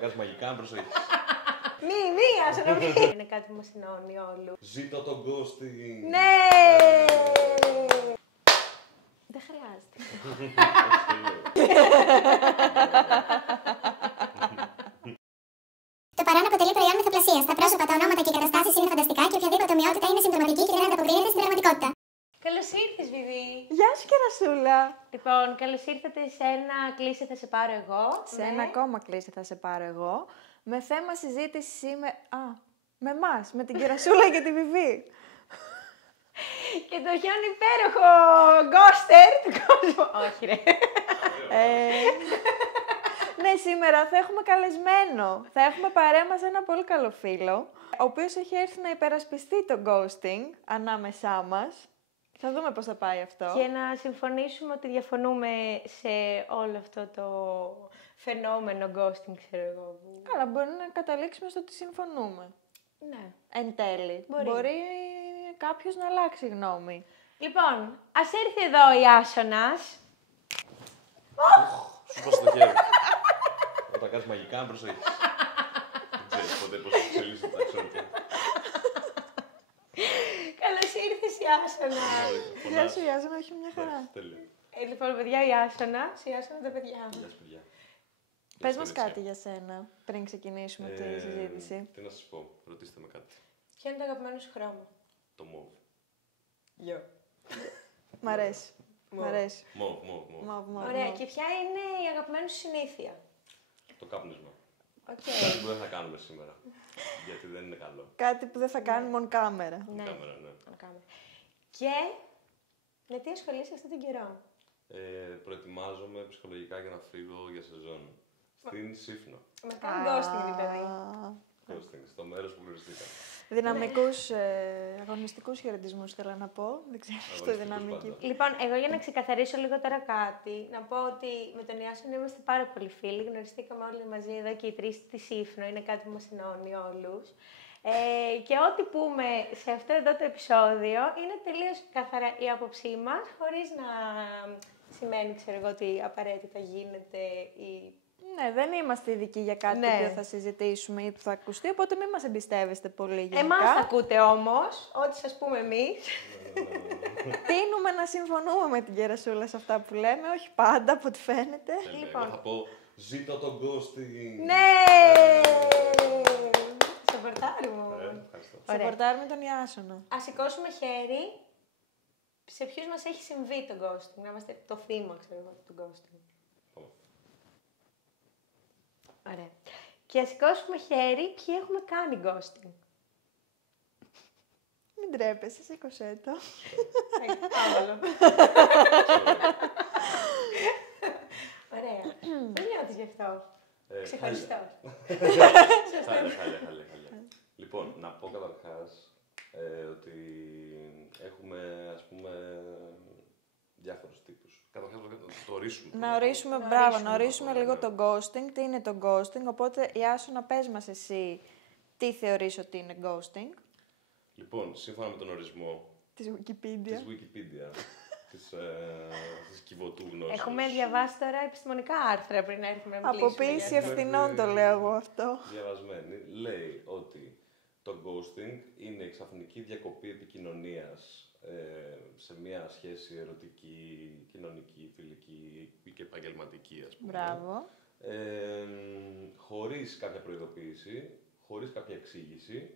κάνεις μαγικά, προσοχή. Μία, είναι κάτι που μας ενώνει όλους. Ζήτω τον ghosting. Ναι! Δεν χρειάζεται. Το παρόν αποτελεί προϊόν μυθοπλασίας. Τα πρόσωπα, τα ονόματα και οι καταστάσεις είναι φανταστικά και οποιαδήποτε ομοιότητα είναι συμπτωματική και δεν ανταποκρίνεται στην πραγματικότητα. Καλώς ήρθες, Βιβί. Γεια σου, Κερασούλα. Λοιπόν, καλώς ήρθατε σε ένα κλείσε θα σε πάρω εγώ. Σε ένα ακόμα κλείσε θα σε πάρω εγώ. Με θέμα συζήτηση σήμερα. Με εμάς, με την Κερασούλα και τη Βιβί. Και το χιόν υπέροχο γκόστερ του κόσμου. Όχι, ρε. Ναι, σήμερα θα έχουμε καλεσμένο. Θα έχουμε παρέα μας ένα πολύ καλό φίλο, ο οποίος έχει έρθει να υπερασπιστεί το ghosting ανάμεσά μας. Θα δούμε πώς θα πάει αυτό. Και να συμφωνήσουμε ότι διαφωνούμε σε όλο αυτό το φαινόμενο ghosting, ξέρω εγώ. Αλλά μπορεί να καταλήξουμε στο ότι συμφωνούμε. Ναι. Εν τέλει. Μπορεί. Κάποιος να αλλάξει γνώμη. Λοιπόν, ας έρθει εδώ η Άσονας. Σου πω στο χέρι. Όταν κάνεις μαγικά, προσοχή. Δεν ξέρεις ποτέ πώς θα εξελίσσεται τα εξώδικα. Καλώς ήρθες η Άσονα. Γεια σου, Ιάζο, όχι μια χαρά. Τέλεια. Λοιπόν, παιδιά, η Άσονα. Η Άσονα τα παιδιά. Γεια σας, παιδιά. Πες μας κάτι για σένα, πριν ξεκινήσουμε τη συζήτηση. Τι να σας πω, ρωτήστε με κάτι. Ποιο είναι το αγαπημένο σου χρώμα? Το μοβ. Γεια. Μ' αρέσει. Μ' αρέσει. Μοβ. Ωραία, και ποια είναι η αγαπημένη σου συνήθεια? Το κάπνισμα. Οκ. Κάτι που δεν θα κάνουμε σήμερα. Γιατί δεν είναι καλό. Κάτι που δεν θα κάνουμε on camera. Ναι. Κάμερα, ναι. Να κάνουμε. Και με τι ασχολείσαι αυτόν τον καιρό? Προετοιμάζομαι ψυχολογικά για να φύγω για σεζόν. Στην Σύφνο. Με κάνει ghosting δηλαδή. Ghosting, στο μέρος που γνωριστήκαμε. Δυναμικούς αγωνιστικούς χαιρετισμούς θέλω να πω. Δεν ξέρω στο Αγωνιστικούς δυναμική. πάντα. Λοιπόν, εγώ για να ξεκαθαρίσω λίγο τώρα κάτι, να πω ότι με τον Ιάσονα είμαστε πάρα πολύ φίλοι. Γνωριστήκαμε όλοι μαζί εδώ και οι τρεις στη Σύφνο. Είναι κάτι που μας ενώνει όλους. Και ό,τι πούμε σε αυτό εδώ το επεισόδιο είναι τελείως καθαρά η άποψή μας, χωρίς να σημαίνει, ξέρω εγώ, ότι απαραίτητα γίνεται η... Ναι, δεν είμαστε ειδικοί για κάτι Ναι. το οποίο θα συζητήσουμε ή που θα ακουστεί, οπότε μην μας εμπιστεύεστε πολύ γενικά. Εμάς τα ακούτε όμως, ό,τι σας πούμε εμείς. Τείνουμε να συμφωνούμε με την Κερασούλα σε αυτά που λέμε, όχι πάντα από ό,τι φαίνεται. Λοιπόν. Εγώ θα πω ζήτω τον ghosting. Ναι! Σε πορτάρουμε. Ευχαριστώ. Σαπορτάρουμε τον Ιάσονα. Ας σηκώσουμε χέρι σε ποιους μας έχει συμβεί το ghosting, να είμαστε το θύμα, ξέρω εγώ, του ghosting. Πάμε. Ωραία. Και ας σηκώσουμε χέρι ποιοι έχουμε κάνει ghosting. Μην τρέπεσαι, σήκωσέ το. Άβαλο. Ωραία. Δεν νιώθεις γι' αυτό. Ξεχωριστό. Χάλια. Λοιπόν, να πω καταρχάς ότι έχουμε, ας πούμε, διάφορους τύπους. Καταρχάς, να το ορίσουμε. Να ορίσουμε λίγο το ghosting. Τι είναι το ghosting, οπότε Ιάσονα, πες μας εσύ τι θεωρείς ότι είναι ghosting. Λοιπόν, σύμφωνα με τον ορισμό Της Wikipedia. της Wikipedia, της κυβωτού γνώσης. Έχουμε διαβάσει τώρα επιστημονικά άρθρα πριν να έρθουμε να μιλήσουμε. Αποποίηση γι' αυτό. ευθυνών το λέω εγώ αυτό. Διαβασμένη. Λέει ότι το ghosting είναι η ξαφνική διακοπή επικοινωνίας σε μια σχέση ερωτική, κοινωνική, φιλική ή και επαγγελματική, ας πούμε. Μπράβο. Χωρίς κάποια προειδοποίηση, χωρίς κάποια εξήγηση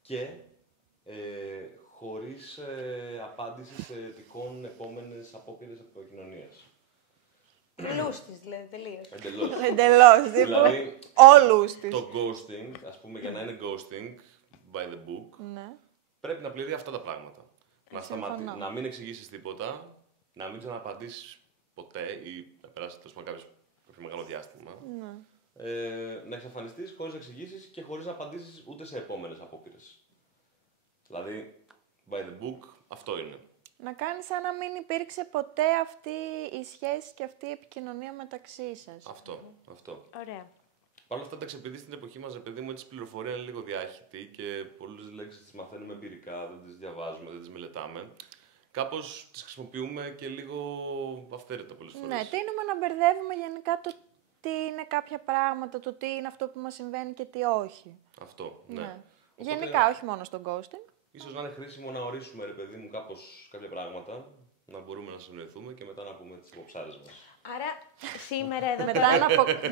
και χωρίς απάντηση σε τυχόν επόμενες απόπειρες επικοινωνίας. Λούστης, δηλαδή, τελείως. Εντελώς. Εντελώς, Δηλαδή, όλους τις. το ghosting, ας πούμε, για να είναι ghosting by the book, Ναι. πρέπει να πληρεί αυτά τα πράγματα. Συμφωνώ. Να μην εξηγήσεις τίποτα, να μην ξαναπαντήσεις ποτέ ή να περάσει τόσο κάποιο πιο μεγάλο διάστημα. Ναι. Να εξαφανιστείς χωρίς να εξηγήσεις και χωρίς να απαντήσεις ούτε σε επόμενες απόπειρες. Δηλαδή, by the book, αυτό είναι. Να κάνεις σαν να μην υπήρξε ποτέ αυτή η σχέση και αυτή η επικοινωνία μεταξύ σας. Αυτό. Ωραία. Παρ' όλα αυτά, εντάξει, επειδή στην εποχή μας, παιδί μου, έτσι η πληροφορία είναι λίγο διάχυτη και πολλές λέξεις τις μαθαίνουμε εμπειρικά, δεν τις διαβάζουμε, δεν τις μελετάμε. Κάπως τις χρησιμοποιούμε και λίγο αυθαίρετα πολλές φορές. Ναι, τείνουμε να μπερδεύουμε γενικά τι είναι κάποια πράγματα, το τι είναι αυτό που μας συμβαίνει και τι όχι. Αυτό, ναι. Ναι. Οπότε, Γενικά, όχι μόνο στον ghosting. ίσως να είναι χρήσιμο να ορίσουμε, ρε παιδί μου, κάπως κάποια πράγματα, να μπορούμε να συνοηθούμε και μετά να πούμε τις υποψάρες μας. Άρα, σήμερα εδώ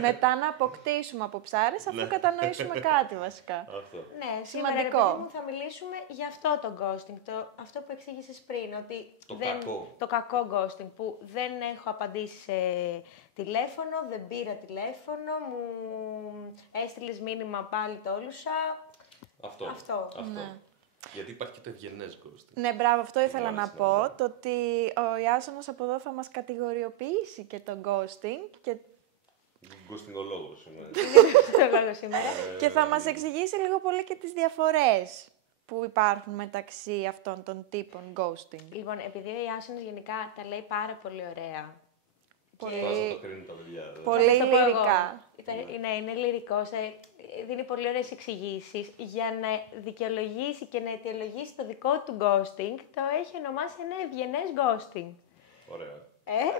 μετά να αποκτήσουμε από ψάρες, αφού κατανοήσουμε κάτι βασικά. Αυτό. Ναι, σήμερα Σημαντικό. ρε παιδί μου, θα μιλήσουμε για αυτό το ghosting, αυτό που εξήγησες πριν, ότι το κακό ghosting, που δεν έχω απαντήσει σε τηλέφωνο, δεν πήρα τηλέφωνο, μου έστειλες μήνυμα, πάλι το όλουσα. Αυτό. Ναι. Γιατί υπάρχει και το ευγενές ghosting. Ναι, μπράβο, αυτό ήθελα να Μάλιστα, πω, ναι. το ότι ο Ιάσονας από εδώ θα μας κατηγοριοποιήσει και το ghosting Ghostingολόγος είμαι. Το λόγο σήμερα. και θα μας εξηγήσει λίγο πολύ και τις διαφορές που υπάρχουν μεταξύ αυτών των τύπων ghosting. Λοιπόν, επειδή ο Ιάσονας γενικά τα λέει πάρα πολύ ωραία. Πώς θα το κρίνουν τα παιδιά. Πολύ Θα το πω εγώ. λυρικά. Ναι, είναι λυρικός, δίνει πολύ ωραίες εξηγήσεις. Για να δικαιολογήσει και να αιτιολογήσει το δικό του ghosting, το έχει ονομάσει ένα ευγενές ghosting. Ωραία.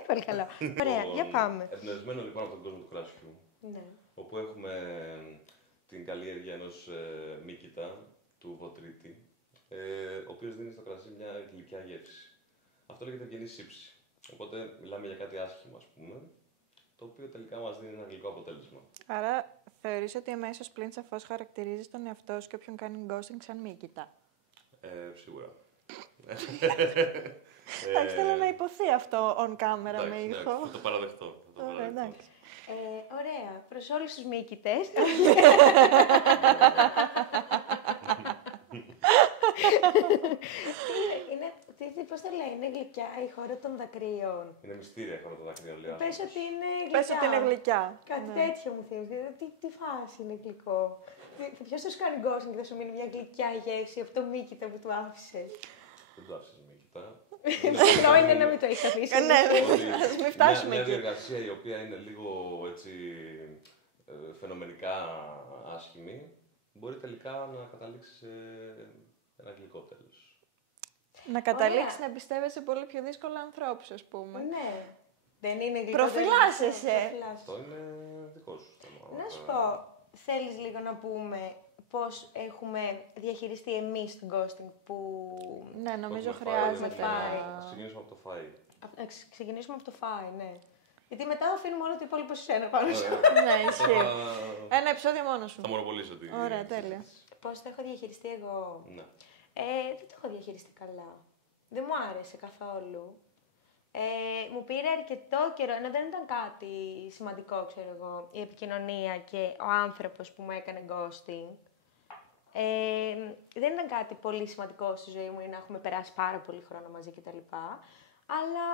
Πολύ καλό. Ωραία, για πάμε. Εμπνευσμένο λοιπόν από τον κόσμο του κρασιού, Ναι. όπου έχουμε την καλλιέργεια ενός μύκητα, του βοτρίτη, ο οποίος δίνει στο κρασί μια γλυκιά γεύση. Αυτό λέγεται ευγενή σύψη. Οπότε μιλάμε για κάτι άσχημο, ας πούμε, το οποίο τελικά μας δίνει ένα γλυκό αποτέλεσμα. Άρα θεωρείς ότι εμέσως πλην σαφώς χαρακτηρίζεις τον εαυτό σου και όποιον κάνει ghosting σαν μύκητα. Σίγουρα. Εντάξει, θέλω να υποθεί αυτό on camera με Εντάξει, ήχο. θα το παραδεχτώ. Ωραία, εντάξει. Ωραία. Προς όλους τους μύκητες. Πώς το λέει, είναι γλυκιά η χώρα των δακρύων. Είναι μυστήρια η χώρα των δακρύων, λέει. Πες ότι είναι γλυκιά. Πες ότι είναι γλυκιά. Κάτι τέτοιο μου θυμίζει. Τι φάση είναι γλυκό. Ποιος θα σου κάνει ghosting και θα σου μείνει μια γλυκιά γεύση από το μύκητα που του άφησες. Δεν το άφησες μύκητα. Καλό είναι να μην το έχεις αφήσει. Ναι, ας μην φτάσουμε Μια εκεί. διεργασία η οποία είναι λίγο έτσι φαινομενικά άσχημη, μπορεί τελικά να καταλήξει σε ένα γλυκό τέλος. Να καταλήξει να πιστεύεσαι πολύ πιο δύσκολα ανθρώπους, ας πούμε. Ναι. Δεν είναι γλυκό. Προφυλάσσεσαι. Αυτό είναι δικό σου θέμα. Να σου πω, θέλεις λίγο να πούμε πώς έχουμε διαχειριστεί εμείς τον ghosting που... Ναι, νομίζω Έχουμε χρειάζεται. φάει. Ας ξεκινήσουμε από το φάι. Ξεκινήσουμε από το φάι, ναι. Γιατί μετά αφήνουμε όλο το υπόλοιπο σε ένα πάνω σου. Ναι, ισχύει. Ένα επεισόδιο μόνο σου. Θα μονοπολίσω τη Ωραία, τέλεια. Πώς το έχω διαχειριστεί εγώ. Ναι. Δεν το έχω διαχειριστεί καλά. Δεν μου άρεσε καθόλου. Μου πήρε αρκετό καιρό, ενώ δεν ήταν κάτι σημαντικό, ξέρω εγώ, η επικοινωνία και ο άνθρωπος που μου έκανε ghosting. Δεν ήταν κάτι πολύ σημαντικό στη ζωή μου ή να έχουμε περάσει πάρα πολύ χρόνο μαζί κτλ. Αλλά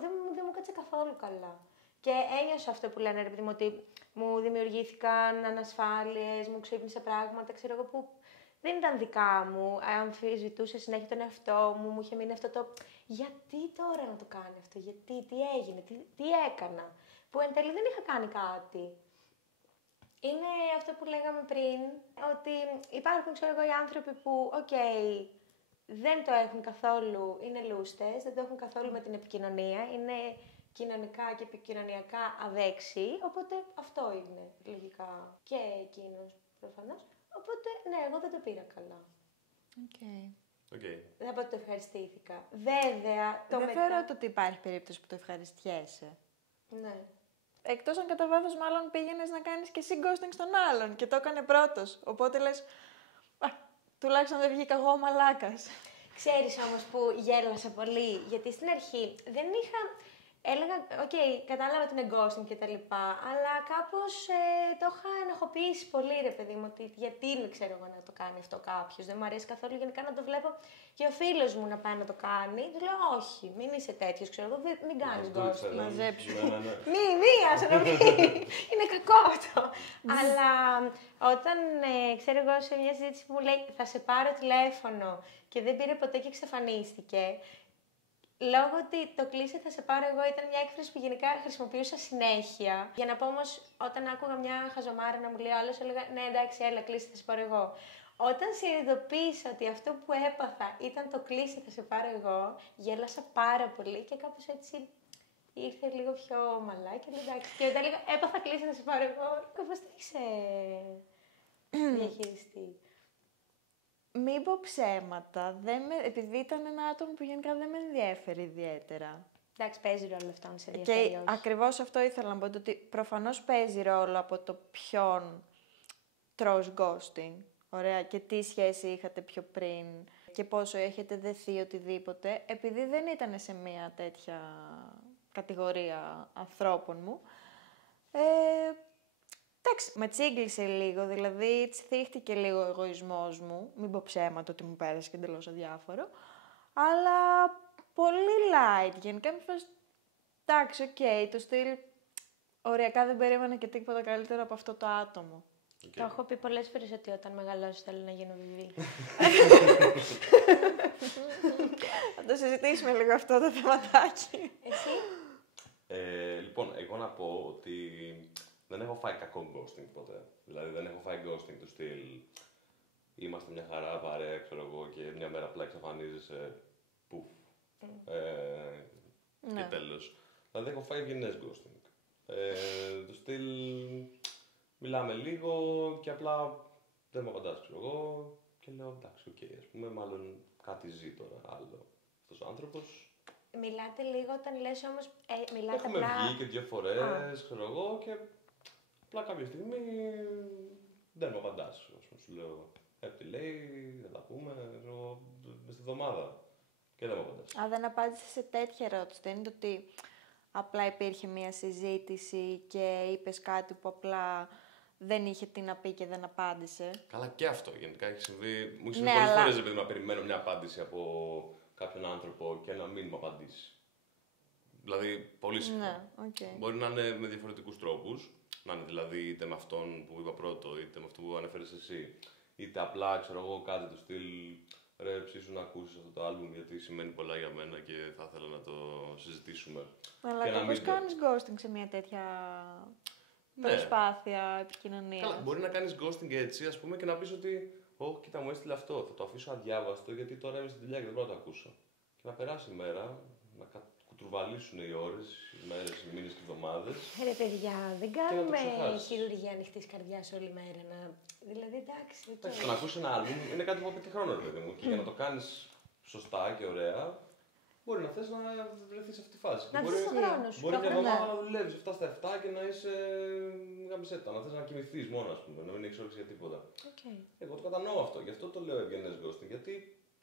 δεν μου κάτσε καθόλου καλά. Και ένιωσα αυτό που λένε, ρε παιδί μου, ότι μου δημιουργήθηκαν ανασφάλειες, μου ξύπνησε πράγματα, ξέρω εγώ, που δεν ήταν δικά μου. Αμφισβητούσα συνέχεια τον εαυτό μου, μου είχε μείνει αυτό το γιατί τώρα να το κάνει αυτό, γιατί, τι έγινε, τι έκανα. Που εν τέλει δεν είχα κάνει κάτι. Είναι αυτό που λέγαμε πριν, ότι υπάρχουν, ξέρω εγώ, οι άνθρωποι που, δεν το έχουν καθόλου, είναι λούστες, δεν το έχουν καθόλου με την επικοινωνία, είναι κοινωνικά και επικοινωνιακά αδέξιοι, οπότε αυτό είναι λογικά και εκείνος προφανώς. Οπότε, ναι, εγώ δεν το πήρα καλά. Okay. Δεν πω ότι το ευχαριστήθηκα. Βέβαια, Δεν θεωρώ ότι υπάρχει περίπτωση που το ευχαριστιέσαι. Ναι. Εκτός αν κατά βάθος μάλλον πήγαινες να κάνεις και εσύ ghosting στον άλλον και το έκανε πρώτος. Οπότε λες, τουλάχιστον δεν βγήκα εγώ ο μαλάκας. Ξέρεις όμως που γέλασα πολύ, γιατί στην αρχή δεν είχα... Έλεγα, κατάλαβα ότι είναι ghosting και τα λοιπά, αλλά κάπως το είχα ενοχοποιήσει πολύ, ρε παιδί μου, ότι γιατί είναι, ξέρω εγώ, να το κάνει αυτό κάποιος. Δεν μου αρέσει καθόλου γενικά να το βλέπω και ο φίλος μου να πάει να το κάνει. Του λέω, όχι, μην είσαι τέτοιος, ξέρω εγώ, μην κάνεις ghosting. Μαζέψου. Μη, άσε να μην. Είναι κακό αυτό. Αλλά όταν, ξέρω εγώ, σε μια συζήτηση που μου λέει, θα σε πάρω τηλέφωνο και δεν πήρε ποτέ και εξαφανίστηκε, λόγω ότι το κλείσε θα σε πάρω εγώ ήταν μια έκφραση που γενικά χρησιμοποιούσα συνέχεια. Για να πω όμως, όταν άκουγα μια χαζομάρα να μου λέει άλλος, έλεγα ναι, εντάξει, έλα, κλείσε, θα σε πάρω εγώ. Όταν συνειδητοποίησα ότι αυτό που έπαθα ήταν το κλείσε, θα σε πάρω εγώ, γέλασα πάρα πολύ και κάπως έτσι ήρθε λίγο πιο ομαλά και λέει εντάξει. Και μετά λίγο έπαθα κλείσει να σε πάρω εγώ. Πώς το έχεις διαχειριστεί? Μην πω ψέματα, επειδή ήταν ένα άτομο που γενικά δεν με ενδιαφέρει ιδιαίτερα. Εντάξει, παίζει ρόλο αυτό να σε ενδιαφέρει. Και ακριβώς αυτό ήθελα να πω, ότι προφανώς παίζει ρόλο από το ποιον τρως ghosting. Ωραία, και τι σχέση είχατε πιο πριν και πόσο έχετε δεθεί οτιδήποτε. Επειδή δεν ήταν σε μια τέτοια κατηγορία ανθρώπων μου, εντάξει, με τσίγκλισε λίγο, δηλαδή θύχτηκε λίγο ο εγωισμός μου. Μην πω ψέματα ότι μου πέρασε και εντελώς αδιάφορο. Αλλά πολύ light, γενικά με φας, εντάξει, οκ, το στυλ, οριακά δεν περίμενα και τίποτα καλύτερο από αυτό το άτομο. Okay. Το έχω πει πολλές φορές ότι όταν μεγαλώσω θέλω να γίνω βιβί. Θα το συζητήσουμε λίγο αυτό το θεματάκι. Εσύ? Λοιπόν, εγώ να πω ότι δεν έχω φάει κακό ghosting ποτέ. Δηλαδή δεν έχω φάει ghosting του στυλ. Είμαστε μια χαρά παρέα, ξέρω εγώ, και μια μέρα απλά εξαφανίζεσαι. Πουφ. Και τέλος. Δηλαδή έχω φάει ευγενές ghosting. Το στυλ. Μιλάμε λίγο και απλά δεν με απαντάς, ξέρω εγώ. Και λέω εντάξει, οκ, ας πούμε, μάλλον κάτι ζει τώρα άλλο αυτός ο άνθρωπος. Μιλάτε λίγο όταν λες όμως, μιλάτε Έχουμε απλά... βγει και 2 φορές, ξέρω εγώ, και απλά κάποια στιγμή δεν με απαντάς. Ας πούμε, σου λέω, τι λέει, θα τα πούμε, ξέρω, μες στη εβδομάδα. Και δεν με απαντάς. Αν δεν απάντησε σε τέτοια ερώτηση, δεν είναι το ότι απλά υπήρχε μια συζήτηση και είπες κάτι που απλά δεν είχε τι να πει και δεν απάντησε. Καλά, και αυτό γενικά έχει συμβεί. Μου έχει συμβεί Ναι, πολλές αλλά... φορές επειδή να περιμένω μια απάντηση από κάποιον άνθρωπο και να μην μου απαντήσει. Δηλαδή, πολύ συχνά. Ναι, okay. Μπορεί να είναι με διαφορετικούς τρόπους. Να είναι δηλαδή είτε με αυτόν που είπα πρώτο, είτε με αυτό που ανέφερες εσύ. Είτε απλά, ξέρω εγώ, κάτι του στυλ. Ρε, ψήσου να ακούσεις αυτό το άλμπουμ γιατί σημαίνει πολλά για μένα και θα ήθελα να το συζητήσουμε. Αλλά και πώς κάνεις ghosting σε μια τέτοια προσπάθεια επικοινωνίας? Καλά, μπορεί να κάνεις ghosting έτσι, ας πούμε, και να πεις ότι «Ω, κοίτα, μου έστειλε αυτό, θα το αφήσω αδιάβαστο γιατί τώρα είμαι στη δουλειά και δεν μπορώ να το ακούσω». Και να περάσει η μέρα, να κουτρουβαλήσουν οι ώρες, οι μέρες, οι μήνες και οι εβδομάδες. Ρε παιδιά, δεν κάνουμε χειρουργία ανοιχτής καρδιάς όλη μέρα. Δηλαδή, εντάξει. Εντάξει, το να ακούσει ένα άλμπουμ είναι κάτι που απαιτεί χρόνο, ρε παιδί μου. Και για να το κάνεις σωστά και ωραία, μπορεί να θες να βρεθείς σε αυτή τη φάση. Να δεις τον χρόνο σου. Μπορεί μια εβδομάδα να δουλεύεις 7 στα 7 και να είσαι γαμισέτα. Να θες να κοιμηθείς μόνο, ας πούμε, να μην έχεις όρεξη για τίποτα. Okay. Εγώ το κατανοώ αυτό. Γι' αυτό το λέω ευγενές ghosting. Γιατί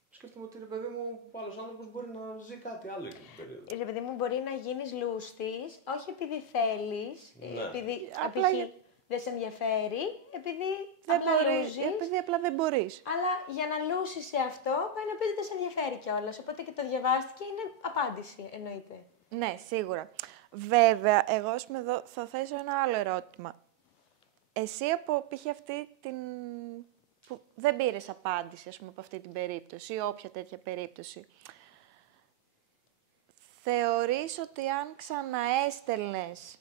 σκέφτομαι ότι ρε παιδί μου, ο άλλος άνθρωπος μπορεί να ζει κάτι άλλο εκείνη την περίοδο. Ρε παιδί μου, μπορεί να γίνεις λούστης, όχι επειδή θέλεις, Ναι. επειδή απλά δεν σε ενδιαφέρει, επειδή δεν απλά μπορείς, λούζεις. επειδή απλά δεν μπορείς. Αλλά για να λούσεις σε αυτό, πάει να πει ότι δεν σε ενδιαφέρει κιόλας. Οπότε και το διαβάστηκε είναι απάντηση, εννοείται. Ναι, σίγουρα. Βέβαια, εγώ εδώ θα θέσω ένα άλλο ερώτημα. Εσύ από π.χ. αυτή την... που δεν πήρες απάντηση, ας πούμε, από αυτή την περίπτωση ή όποια τέτοια περίπτωση, θεωρείς ότι αν ξαναέστελνες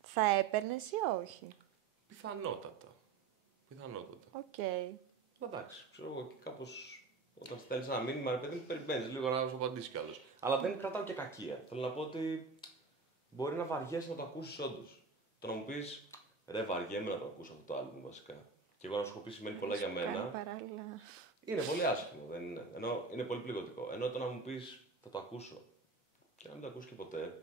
θα έπαιρνες ή όχι? Πιθανότατα. Οκ. Εντάξει, ξέρω εγώ και κάπως όταν στέλνεις ένα μήνυμα, ρε παιδί μου, περιμένεις λίγο να σου απαντήσει κι άλλος. Αλλά δεν κρατάω και κακία. Θέλω να πω ότι μπορεί να βαριέσαι να το ακούσεις όντως. Το να μου πεις, ρε, βαριέμαι να το ακούσω αυτό το άλμπουμ βασικά. Και εγώ να σου έχω πει σημαίνει πολλά για μένα. Παράλληλα. Είναι πολύ άσχημο, δεν είναι. Ενώ είναι πολύ πληγωτικό. Ενώ το να μου πεις, θα το ακούσω και να μην το ακούσει και ποτέ,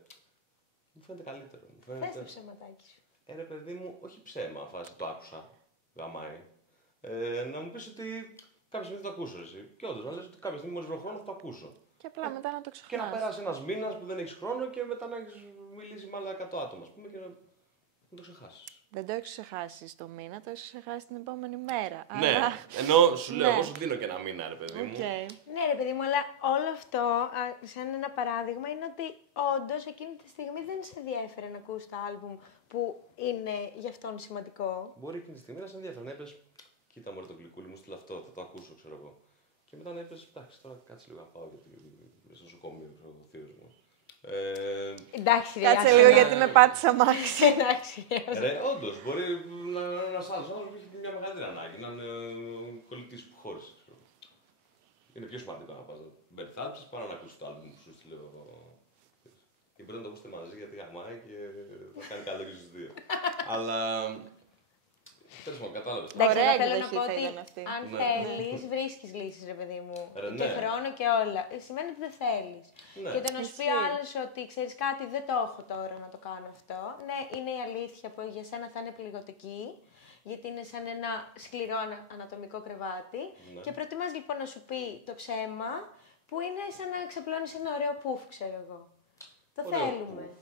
μου φαίνεται καλύτερο. Θες το ψεματάκι σου. Ρε παιδί μου, όχι ψέμα, φάση το άκουσα. Γαμάει. Να μου πεις ότι κάποια στιγμή θα το ακούσω εσύ. Και όντως να λες ότι κάποια στιγμή μόλις βρω χρόνο θα το ακούσω. Και απλά μετά να το ξεχνάς. Και να περάσει ένας μήνας που δεν έχεις χρόνο και μετά να έχεις μιλήσει με άλλα 100 άτομα, ας πούμε, και να το ξεχάσεις. Δεν το έχεις ξεχάσει το μήνα, το έχεις ξεχάσει την επόμενη μέρα. Ναι, αλλά... ενώ σου λέω, Ναι. εγώ σου δίνω και ένα μήνα, ρε παιδί μου. Okay. Ναι, ρε παιδί μου, αλλά όλο αυτό, σαν ένα παράδειγμα, είναι ότι όντως εκείνη τη στιγμή δεν σε ενδιαφέρει να ακούσει το άλμπουμ που είναι γι' αυτόν σημαντικό. Μπορεί εκείνη τη στιγμή να σε ενδιαφέρει να είπες, κοίτα μωρέ το γλυκούλι μου, στείλε αυτό, θα το ακούσω, ξέρω εγώ. Και μετά να είπες, εντάξει, τώρα κάτσε λίγο να πάω γιατί είμαι στο νοσοκομείο, ξέρω εγώ, ο θείος μου. Εντάξει, ρε, Κάτσε λίγο γιατί με πάτησα μάξι. Εντάξει, Ρε, όντως, μπορεί να είναι ένας άλλος άνθρωπος που έχει μια μεγαλύτερη ανάγκη, να είναι κολλητής που χώρισε. Είναι πιο σημαντικό να πας να μπερθάψεις παρά να ακούσεις το άλμπουμ που σου στείλε ο... ή πρέπει να το ακούσετε μαζί γιατί γαμάει και θα κάνει καλό και στους δύο. Αλλά. Τέλος πάντων, κατάλαβες. Εντάξει, Ωραία εγώ θέλω να εκδοχή πω θα ότι ήταν αυτή. αν Ναι. θέλεις, βρίσκεις λύσεις, ρε παιδί μου. Και Ναι. χρόνο και όλα. Σημαίνει ότι δεν θέλεις. Ναι. Και το να σου πει ο Ισχύει. άλλος ότι ξέρεις κάτι, δεν το έχω τώρα να το κάνω αυτό. Ναι, είναι η αλήθεια που για σένα θα είναι πληγωτική. Γιατί είναι σαν ένα σκληρό ανατομικό κρεβάτι. Ναι. Και προτιμάς λοιπόν να σου πει το ψέμα, που είναι σαν να ξαπλώνεις ένα ωραίο πουφ, ξέρω εγώ. Το Ωραίο θέλουμε. πουφ.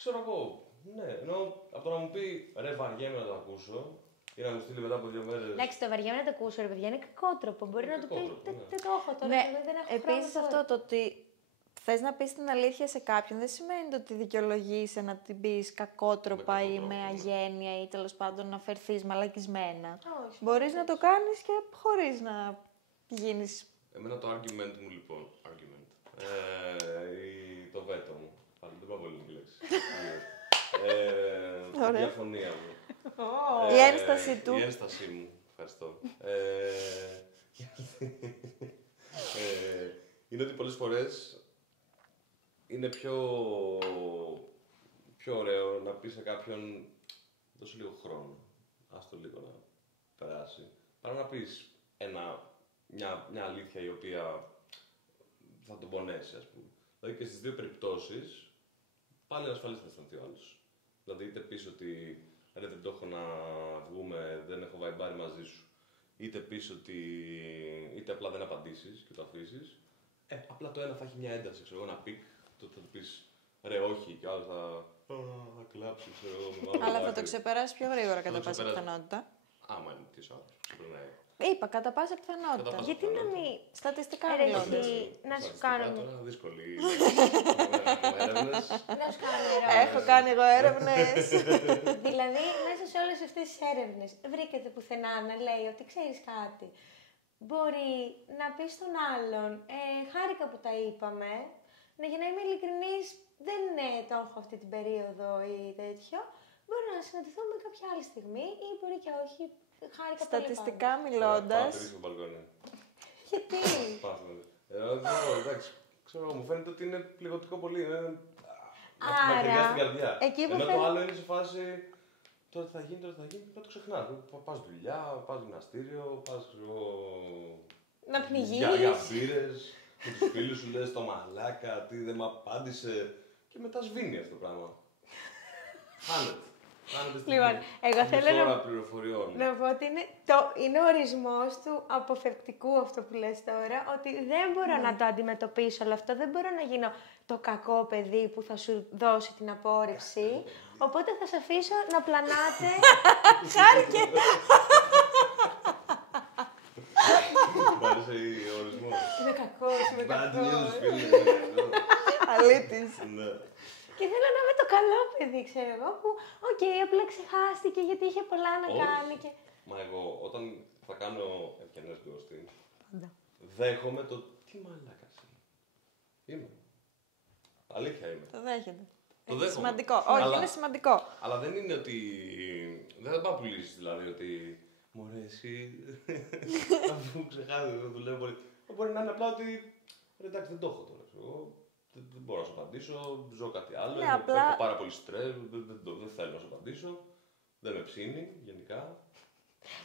Ξέρω εγώ. Ναι, ενώ από το να μου πει ρε βαριέμαι να το ακούσω ή να μου στείλει μετά από 2 μέρες. Εντάξει, το βαριέμαι να το ακούσω, ρε παιδιά, είναι κακότροπο. Μπορεί Είναι να του πει κακότροπο, ναι. δεν το έχω τώρα, Ναι, δεν έχω επίσης χρόνο αυτό τώρα». το ότι θες να πεις την αλήθεια σε κάποιον δεν σημαίνει ότι δικαιολογείσαι να την πεις κακότροπα Με ή κακό με τρόπο, ναι. αγένεια ή τέλος πάντων να φερθείς μαλακισμένα. Όχι, Μπορείς να το κάνεις και χωρίς να γίνεις... Εμένα το argument μου λοιπόν. Το βέτο μου. Πάλι δεν πάω πολύ να λέξη. Η Ωραία. διαφωνία μου. Η ένσταση του. Η ένστασή μου. Ευχαριστώ. Είναι ότι πολλές φορές είναι πιο ωραίο να πεις σε κάποιον δώσε λίγο χρόνο. Άστο λίγο να περάσει. Παρά να πεις μια αλήθεια η οποία θα τον πονέσει, ας πούμε. Δηλαδή και στις δύο περιπτώσεις πάλι ανασφαλής θα αισθανθεί ο άλλος. Δηλαδή είτε πεις ότι ρε, δεν το έχω να βγούμε, δεν έχω βαϊμπάρει μαζί σου. Είτε πεις ότι είτε απλά δεν απαντήσεις και το αφήσεις. Απλά το ένα θα έχει μια ένταση, ξέρω εγώ, ένα πικ. Το θα του πεις ρε όχι και άλλο θα κλάψει, ξέρω εγώ. με μαύρο Αλλά θα το δάκρυ. ξεπεράσει πιο γρήγορα κατά το πάσα ξεπεράσει. πιθανότητα. Άμα είναι της άλλης, ξεπερνάει. Είπα, κατά πάσα πιθανότητα. Κατά πάσα Γιατί να πιθανότητα. μην. Στατιστικά Ρε, μιλώντας. εσύ, να σου Στατιστικά κάνω. τώρα, δύσκολη. Έρευνες. Να σου κάνω ερώτηση. Έχω κάνει εγώ έρευνες. Δηλαδή, μέσα σε όλες αυτές τις έρευνες, βρήκατε πουθενά να λέει ότι ξέρεις κάτι. Μπορεί να πει στον άλλον, χάρηκα που τα είπαμε, ναι, για να είμαι ειλικρινής, δεν το έχω αυτή την περίοδο ή τέτοιο. Μπορεί να συναντηθούμε κάποια άλλη στιγμή ή μπορεί και όχι. Χάρηκα πολύ Στατιστικά πάντως. μιλώντας, Πάτε στο μπαλκόνι. Γιατί. Πάθαμε. Εντάξει, ξέρω, μου φαίνεται ότι είναι πληγωτικό πολύ. Με Άρα, κρυβιά στην καρδιά. εκεί που Ενώ το θέλω- άλλο είναι σε φάση. Τώρα τι θα γίνει, να το ξεχνά. Πας δουλειά, πας γυμναστήριο, πας Να πνιγείς. για μπύρες, με τους φίλους σου λες το μαλάκα, τι δεν μ' απάντησε. Και μετά σβήνει αυτό το πράγμα. Χάνεται. Χάνεται στην Λοιπόν, εγώ θέλω να- πληθώρα πληροφοριών. Να πω ότι είναι ο ορισμός του αποφευκτικού αυτό που λες τώρα, ότι δεν μπορώ να το αντιμετωπίσω όλο αυτό, δεν μπορώ να γίνω το κακό παιδί που θα σου δώσει την απόρριψη, οπότε θα σε αφήσω να πλανάτε. Χάρηκε! Μ' άρεσε ο ορισμός. Είμαι κακός, είμαι Bad κακός. news, φίλε. είναι αυτό. αλήτης. Ναι. Και θέλω να είμαι το καλό παιδί, ξέρω εγώ, που οκ, απλά ξεχάστηκε γιατί είχε πολλά να Όχι. κάνει. Και... Μα εγώ όταν θα κάνω ευγενές ghosting, δέχομαι το τι μαλάκας είναι. Είμαι. Αλήθεια είμαι. Το δέχεται. Το δέχομαι. Σημαντικό. Όχι, Αλλά- είναι σημαντικό. Αλλά δεν είναι ότι. Δεν θα πάω να πουλήσεις δηλαδή ότι. Μωρέ, εσύ. Αφού ξεχάσει, δεν δουλεύω πολύ. Μπορεί να είναι απλά ότι. «Ρε, εντάξει, δεν το έχω τώρα. ξέρω εγώ. Δεν μπορώ να σου απαντήσω. Ζω κάτι άλλο. Ναι, έχω, απλά- έχω πάρα πολύ στρες. Δεν θέλω να σου απαντήσω. Δεν με ψήνει γενικά.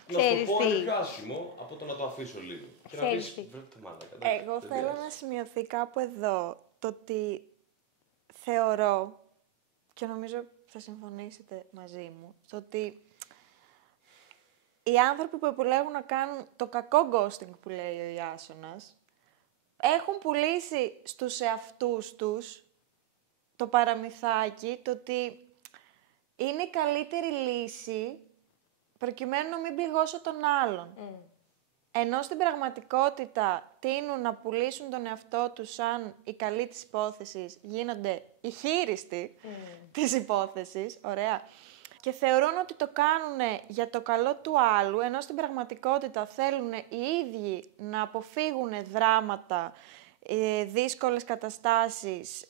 Να Ξέρεις σου το πω τι. είναι πιο άσχημο από το να το αφήσω λίγο. Και να Ξέρεις πεις, τι. βρε το μαλάκα. εντάξει, Εγώ δεν θέλω πειράζει». να σημειωθεί κάπου εδώ το ότι θεωρώ και νομίζω θα συμφωνήσετε μαζί μου το ότι οι άνθρωποι που επιλέγουν να κάνουν το κακό ghosting που λέει ο Ιάσονας έχουν πουλήσει στους εαυτούς τους το παραμυθάκι το ότι είναι η καλύτερη λύση προκειμένου να μην πληγώσω τον άλλον. Ενώ στην πραγματικότητα τείνουν να πουλήσουν τον εαυτό τους σαν η καλή της υπόθεσης, γίνονται οι χείριστοι της υπόθεσης, ωραία, και θεωρούν ότι το κάνουν για το καλό του άλλου, ενώ στην πραγματικότητα θέλουν οι ίδιοι να αποφύγουν δράματα, δύσκολες καταστάσεις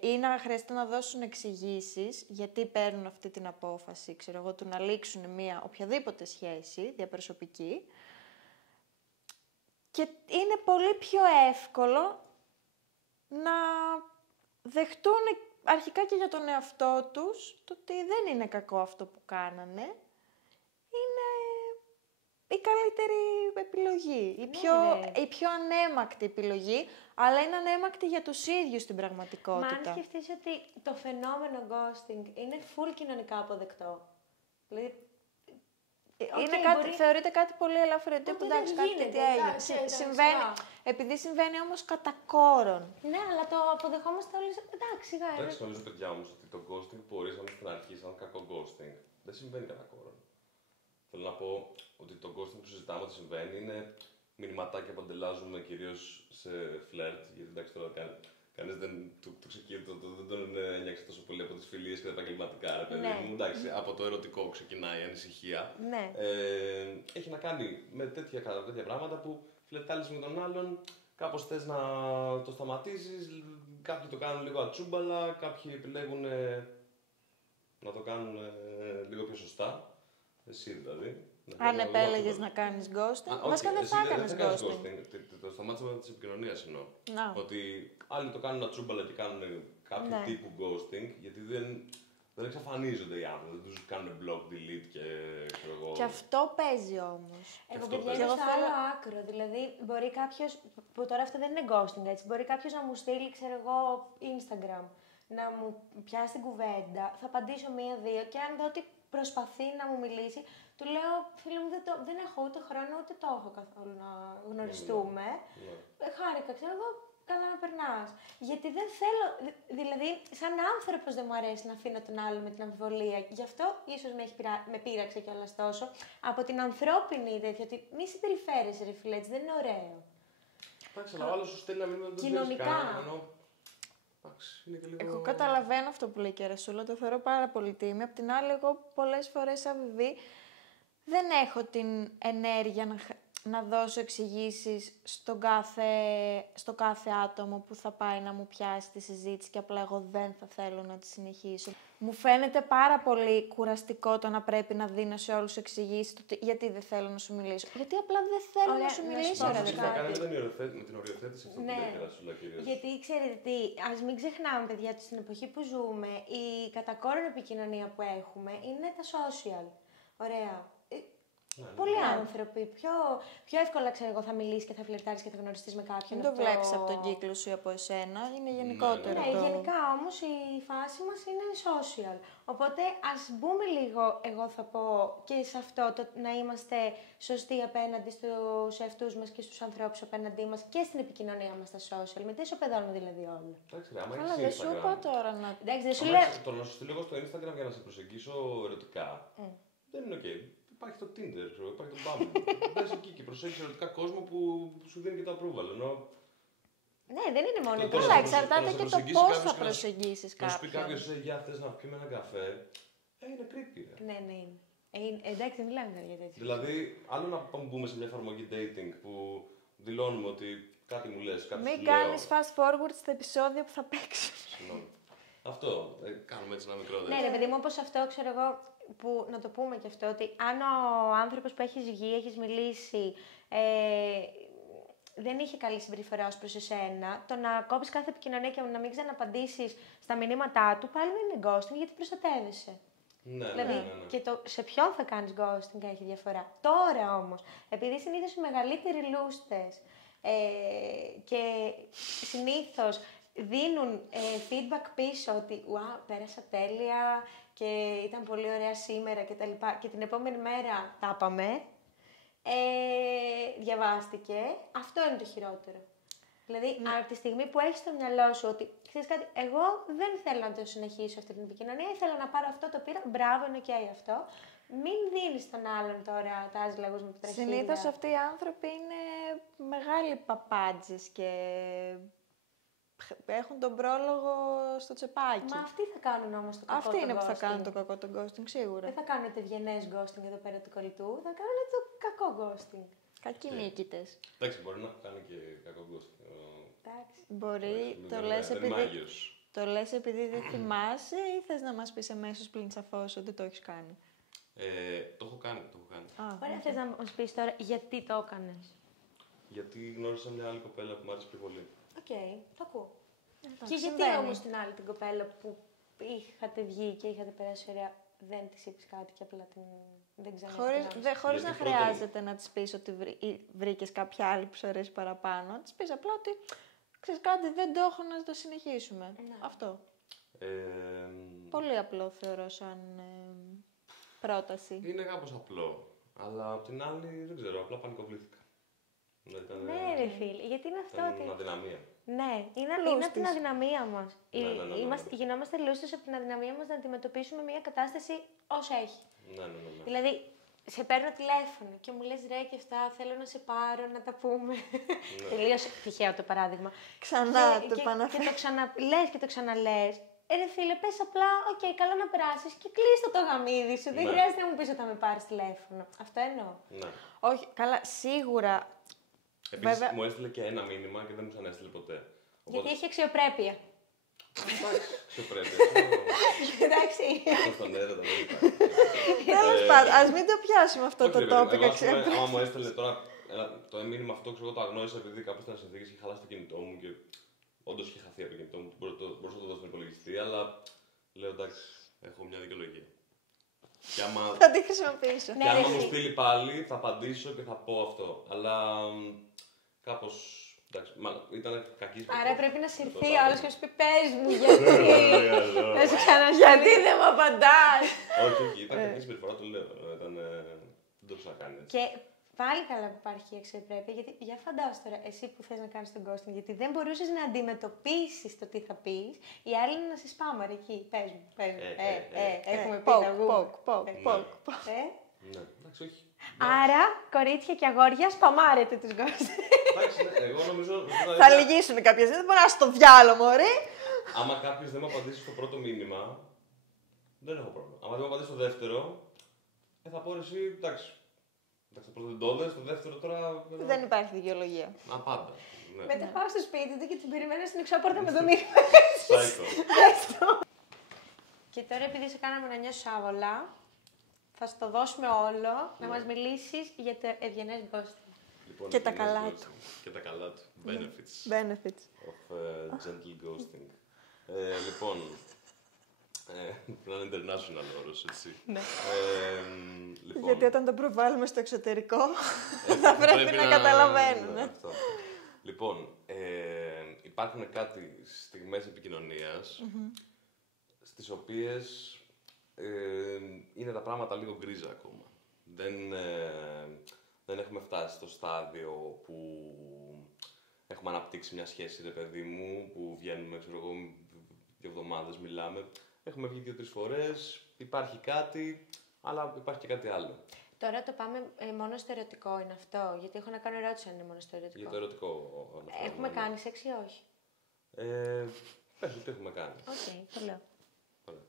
ή να χρειαστεί να δώσουν εξηγήσεις γιατί παίρνουν αυτή την απόφαση, ξέρω εγώ, του να λήξουν μια οποιαδήποτε σχέση διαπροσωπική. Και είναι πολύ πιο εύκολο να δεχτούν αρχικά και για τον εαυτό τους το ότι δεν είναι κακό αυτό που κάνανε. Είναι η καλύτερη επιλογή, η πιο ανέμακτη επιλογή, αλλά είναι ανέμακτη για τους ίδιους στην πραγματικότητα. Μα αν σκεφτείς ότι το φαινόμενο ghosting είναι full κοινωνικά αποδεκτό. Δηλαδή, θεωρείται κάτι πολύ ελαφρύ. Ότι εντάξει, κάτι γίνεται, τι έγινε. Συμβαίνει, επειδή συμβαίνει όμως κατά κόρον. Ναι, αλλά το αποδεχόμαστε όλοι. Εντάξει, Εντάξει, νομίζω, παιδιά, όμως ότι το ghosting που ορίσαμε στην αρχή σαν κακό ghosting δεν συμβαίνει κατά κόρον. Θέλω να πω ότι το ghosting που συζητάμε ότι συμβαίνει είναι μηνυματάκια που ανταλλάζουμε κυρίως σε φλερτ. Γιατί εντάξει, τώρα κανείς δεν τον ένιωξε τόσο πολύ από τις φιλίες και τα επαγγελματικά. Ρε παιδί μου, εντάξει, από το ερωτικό ξεκινάει η ανησυχία. Ναι. Έχει να κάνει με τέτοια πράγματα που φλερτάλεις με τον άλλον, κάπως θες να το σταματήσεις. Κάποιοι το κάνουν λίγο ατσούμπαλα, κάποιοι επιλέγουν να το κάνουν λίγο πιο σωστά. Εσύ δηλαδή. Αν επέλεγες να κάνεις ghosting, βασικά δεν θα έκανες ghosting. Το σταμάτησα με τις επικοινωνίες εννοώ. Ότι άλλοι το κάνουν ατσούμπαλα και κάνουν κάποιο τύπου ghosting, γιατί δεν εξαφανίζονται οι άνθρωποι, δεν τους κάνουν block, delete και ξέρω εγώ. Και αυτό παίζει όμως. Εγώ παιδιά στο άλλο άκρο. Δηλαδή, μπορεί κάποιος, που τώρα αυτό δεν είναι ghosting έτσι, μπορεί κάποιος να μου στείλει, ξέρω εγώ, Instagram, να μου πιάσει την κουβέντα, θα απαντήσω 1-2 και αν δω ότι προσπαθεί να μου μιλήσει, του λέω, φίλε μου, δεν έχω ούτε χρόνο, ούτε το έχω καθόλου να γνωριστούμε. Χάρηκα, ξέρω εγώ, καλά να περνάς. Γιατί δεν θέλω, δηλαδή, σαν άνθρωπος δεν μου αρέσει να αφήνω τον άλλο με την αμφιβολία. Γι' αυτό ίσως με πείραξε κιόλας τόσο από την ανθρώπινη τέτοια, ότι μη συμπεριφέρεσαι, ρε φίλε, έτσι δεν είναι ωραίο. Εντάξει, αλλά ο άλλος σου στέλνει να μην το κοινωνικά. Εγώ καταλαβαίνω αυτό που λέει και η Ρασούλα, το θεωρώ πάρα πολύ τίμη. Απ' την άλλη, εγώ πολλές φορές σαν Βιβί δεν έχω την ενέργεια να δώσω εξηγήσεις στο κάθε άτομο που θα πάει να μου πιάσει τη συζήτηση και απλά εγώ δεν θα θέλω να τη συνεχίσω. Μου φαίνεται πάρα πολύ κουραστικό το να πρέπει να δίνω σε όλους εξηγήσεις γιατί δεν θέλω να σου μιλήσω. Γιατί απλά δεν θέλω να σου μιλήσω. Αυτό έχει να κάνει με την οριοθέτηση αυτό που λέει η Ρασούλα κυρίως. Γιατί ξέρετε τι, ας μην ξεχνάμε παιδιά ότι στην εποχή που ζούμε η κατακόρον επικοινωνία που έχουμε είναι τα social. Ωραία. Πολλοί άνθρωποι πιο εύκολα ξέρω εγώ θα μιλήσει και θα φλερτάρεις και θα γνωριστείς με κάποιον. Δεν το βλέπεις από τον κύκλο σου ή από εσένα, είναι γενικότερο. Ναι, γενικά όμως η φάση μας είναι social. Οπότε ας μπούμε λίγο, εγώ θα πω, και σε αυτό να είμαστε σωστοί απέναντι στους εαυτούς μας και στους ανθρώπους απέναντί μας και στην επικοινωνία μας στα social. Με τι ισοπεδώνουμε δηλαδή όλα. Καλά, δεν σου είπα τώρα να... Εντάξει, δεν σου λέω... Το να σου στείλω στο Instagram για να σε προσεγγίσω ερωτικά, δεν είναι ok. Υπάρχει το Tinder, υπάρχει το Bumble. Μπες εκεί και προσέχεις ερωτικά κόσμο που σου δίνει και το approval. Ναι, δεν είναι μόνο το. Καλά, εξαρτάται και το πώς θα προσεγγίσεις κάποιον. Να σου πει κάποιος, για θες να πιούμε ένα καφέ, είναι creepy. Ναι, είναι. Εντάξει, δεν μιλάμε για τέτοιο. Δηλαδή, άλλο να μπούμε σε μια εφαρμογή dating που δηλώνουμε ότι κάτι μου λες, κάτι μην κάνεις fast forward στα επεισόδια που θα παίξουν. Συγγνώμη. Αυτό, κάνουμε έτσι ένα μικρό Ναι, ρε παιδί μου, όπως αυτό, ξέρω εγώ, που να το πούμε και αυτό, ότι αν ο άνθρωπος που έχεις βγει, έχεις μιλήσει, δεν είχε καλή συμπεριφορά ως προς εσένα, το να κόψεις κάθε επικοινωνία και να μην ξαναπαντήσεις στα μηνύματά του, πάλι δεν είναι ghosting, γιατί προστατεύεσαι. Ναι, δηλαδή, ναι. και το σε ποιον θα κάνεις ghosting έχει διαφορά. Τώρα όμως, επειδή συνήθως οι μεγαλύτεροι λούστες και συνήθως δίνουν feedback πίσω ότι wow, πέρασα τέλεια και ήταν πολύ ωραία σήμερα και τα λοιπά και την επόμενη μέρα τα είπαμε, διαβάστηκε, αυτό είναι το χειρότερο. Δηλαδή, από τη στιγμή που έχεις στο μυαλό σου ότι ξέρεις κάτι, εγώ δεν θέλω να το συνεχίσω αυτή την επικοινωνία, ήθελα να πάρω αυτό, το πήρα, μπράβο, είναι ok αυτό. Μην δίνεις τον άλλον τώρα τα άζυλαγους με το τραχύλια. Συνήθως αυτοί οι άνθρωποι είναι μεγάλοι παπάντζες και έχουν τον πρόλογο στο τσεπάκι. Μα αυτοί θα κάνουν όμως το κακό. Αυτοί είναι το που θα ghosting. κάνουν το κακό τον ghosting, σίγουρα. Δεν θα κάνουν το ευγενές ghosting εδώ πέρα του κολλητού, θα κάνουν το κακό ghosting. Κακοί νίκητες. Εντάξει, μπορεί να κάνει και κακό ghosting. Μπορεί, το λες επειδή δεν θυμάσαι ή θες να μας πεις αμέσως πλην σαφώς ότι το έχεις κάνει. Το έχω κάνει. Ωραία, θες να μας πεις τώρα γιατί το έκανες. Γιατί γνώρισα μια άλλη κοπέλα που μου άρεσε πιο πολύ. Οκ, το ακούω. Και γιατί συμβαίνει. όμως την άλλη την κοπέλα που είχατε βγει και είχατε περάσει ωραία, δεν της είπες κάτι και απλά την... δεν ξανά. Χωρίς να Γιατί πρώτον- χρειάζεται να της πεις ότι βρήκες κάποια άλλη που σου αρέσει παραπάνω. Να της πεις απλά ότι ξέρεις κάτι, δεν το έχω να το συνεχίσουμε. Ναι. Αυτό. Ε, Πολύ απλό θεωρώ σαν πρόταση. είναι κάπως απλό. Αλλά απ' την άλλη, δεν ξέρω, απλά πανικοβλήθηκα. Ναι, ρε φίλε, γιατί είναι αυτό Ήταν ότι. αδυναμία. Ναι, είναι Λούστης. από την αδυναμία μας. Ναι. Γινόμαστε λούστες από την αδυναμία μας να αντιμετωπίσουμε μια κατάσταση όσο έχει. Ναι. Δηλαδή, σε παίρνω τηλέφωνο και μου λες ρε και αυτά, θέλω να σε πάρω, να τα πούμε. Τελείως τυχαίο το παράδειγμα. Ξανά το Και επαναφέρω. το ξαναλες και το ξαναλες. Ρε φίλε, πες απλά, οκ, καλό να περάσεις και κλείστο το γαμίδι σου. Δεν Ναι. χρειάζεται να μου πεις όταν με πάρεις τηλέφωνο. Αυτό εννοώ. Ναι. Όχι, καλά, σίγουρα. Επίσης, Βέβαια- μου έστειλε και ένα μήνυμα και δεν μου ξανέστειλε ποτέ. Γιατί έχει αξιοπρέπεια. Σε πρέπει. Εντάξει. Στον έρωτα δεν υπάρχει. Τέλος πάντων, ας μην το πιάσουμε αυτό Όχι, το ρε παιδί μου, topic. εγώ, ας πούμε, άμα μου έστελνε τώρα το μήνυμα αυτό, ξέρω εγώ το αγνώρισα επειδή κάποιος ήταν συνθήκες και είχε χαλάσει το κινητό μου και όντως είχε χαθεί από το κινητό μου. Μπορούσα να το δώσω στον υπολογιστή, αλλά λέω εντάξει, έχω μια δικαιολογία. Και άμα, Θα τη χρησιμοποιήσω. Ναι, και άμα ρε, μου εσύ. στείλει πάλι, θα απαντήσω και θα πω αυτό. Αλλά κάπως. Εντάξει, ήταν κακή Άρα πρέπει να συρθεί το όλος και να σου πει πες μου γιατί. Να σου γιατί δεν μου απαντάς. Όχι, ήταν κακή συμπεριφορά, το λέω. Δεν το ξανακάνει έτσι. Και πάλι καλά που υπάρχει η αξιοπρέπεια, γιατί για φαντάσου τώρα, εσύ που θες να κάνεις τον ghosting, γιατί δεν μπορούσες να αντιμετωπίσεις το τι θα πεις, οι άλλοι είναι να σε σπάμαρ εκεί. Πες μου. Έχουμε πει να βγούμε. Ποκ. Ναι, εντάξει, όχι. Άρα, κορίτσια και αγόρια, σπαμάρετε τους ghosting. Εντάξει, ναι, εγώ νομίζω. Θα λυγίσουν κάποιες, δεν μπορεί να στο διάλο, μωρέ. Άμα κάποιο δεν μου απαντήσει στο πρώτο μήνυμα, δεν έχω πρόβλημα. Άμα δεν μου απαντήσει στο δεύτερο, θα πω εσύ, εντάξει. Εντάξει, το πρώτο δεν το έδες, το δεύτερο τώρα. Δεν υπάρχει δικαιολογία. Απάντα. Ναι. Μετά πάω στο σπίτι του και την περιμένω στην εξώπορτα με το μήνυμα. Σάικο. Και τώρα, επειδή σε κάναμε να νιώσεις άβολα, θα σου το δώσουμε όλο να μας μιλήσεις για το ευγενές ghosting. Λοιπόν, Και τα ευγενές καλά ghosting. του. Και τα καλά του. Benefits Benefits. of gentle ghosting. Λοιπόν, πρέπει να είναι international όρος, έτσι. Ναι. Λοιπόν, Γιατί όταν το προβάλλουμε στο εξωτερικό, θα πρέπει να καταλαβαίνουν. Ναι, αυτό. Λοιπόν, υπάρχουν κάτι στιγμές επικοινωνίας, στις οποίες είναι τα πράγματα λίγο γκρίζα ακόμα. Δεν έχουμε φτάσει στο στάδιο που έχουμε αναπτύξει μια σχέση, ρε παιδί μου, που βγαίνουμε, ξέρω εγώ, 2 εβδομάδες μιλάμε. Έχουμε βγει 2-3 φορές, υπάρχει κάτι, αλλά υπάρχει και κάτι άλλο. Τώρα το πάμε μόνο στο ερωτικό, είναι αυτό. Γιατί έχω να κάνω ερώτηση αν είναι μόνο στο ερωτικό. Για το ερωτικό αναφέρομαι, Έχουμε ναι. κάνει σεξ ή όχι. Πες ότι έχουμε κάνει. Οκ, το λέω. Ωραία.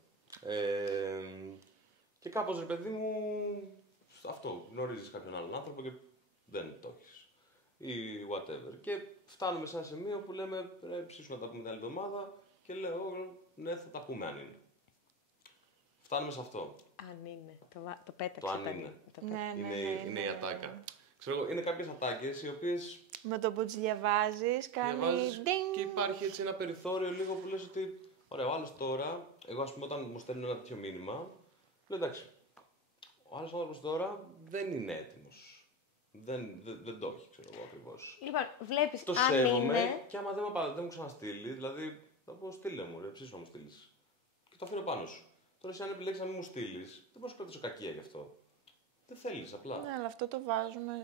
Και κάπως, ρε παιδί μου, αυτό, γνωρίζεις κάποιον άλλον άνθρωπο και δεν το έχεις. Ή whatever. Και φτάνουμε σε ένα σημείο που λέμε, ρε, ψήσου να τα πούμε την άλλη εβδομάδα και λέω, ναι, θα τα πούμε αν είναι. Φτάνουμε σε αυτό. Αν είναι. Το πέταξε. Το αν παιδί. είναι. Το Ναι, πέταξε. Είναι η ατάκα. Ξέρω εγώ, είναι κάποιες ατάκες οι οποίες Με το που τις διαβάζεις, κάνει διαβάζεις ding. και υπάρχει έτσι ένα περιθώριο λίγο που λες ότι, ωραία, ο άλλος τώρα, εγώ ας πούμε όταν μου στέλνουν ένα τέτοιο μήνυμα, λέω εντάξει, ο άλλος άνθρωπος τώρα δεν είναι έτοιμος. Δεν το έχει, ξέρω εγώ ακριβώς. Λοιπόν, βλέπεις Το αν σέβομαι είναι. και άμα δεν μου ξαναστείλει, δηλαδή θα πω στείλε μου, ρε, ψήσου να μου στείλεις. Και το αφήνω πάνω σου. Τώρα εσύ αν επιλέξεις να μην μου στείλεις, δεν μπορείς να κρατήσω κακία γι' αυτό. Δεν θέλεις απλά. Ναι, αλλά αυτό το βάζουμε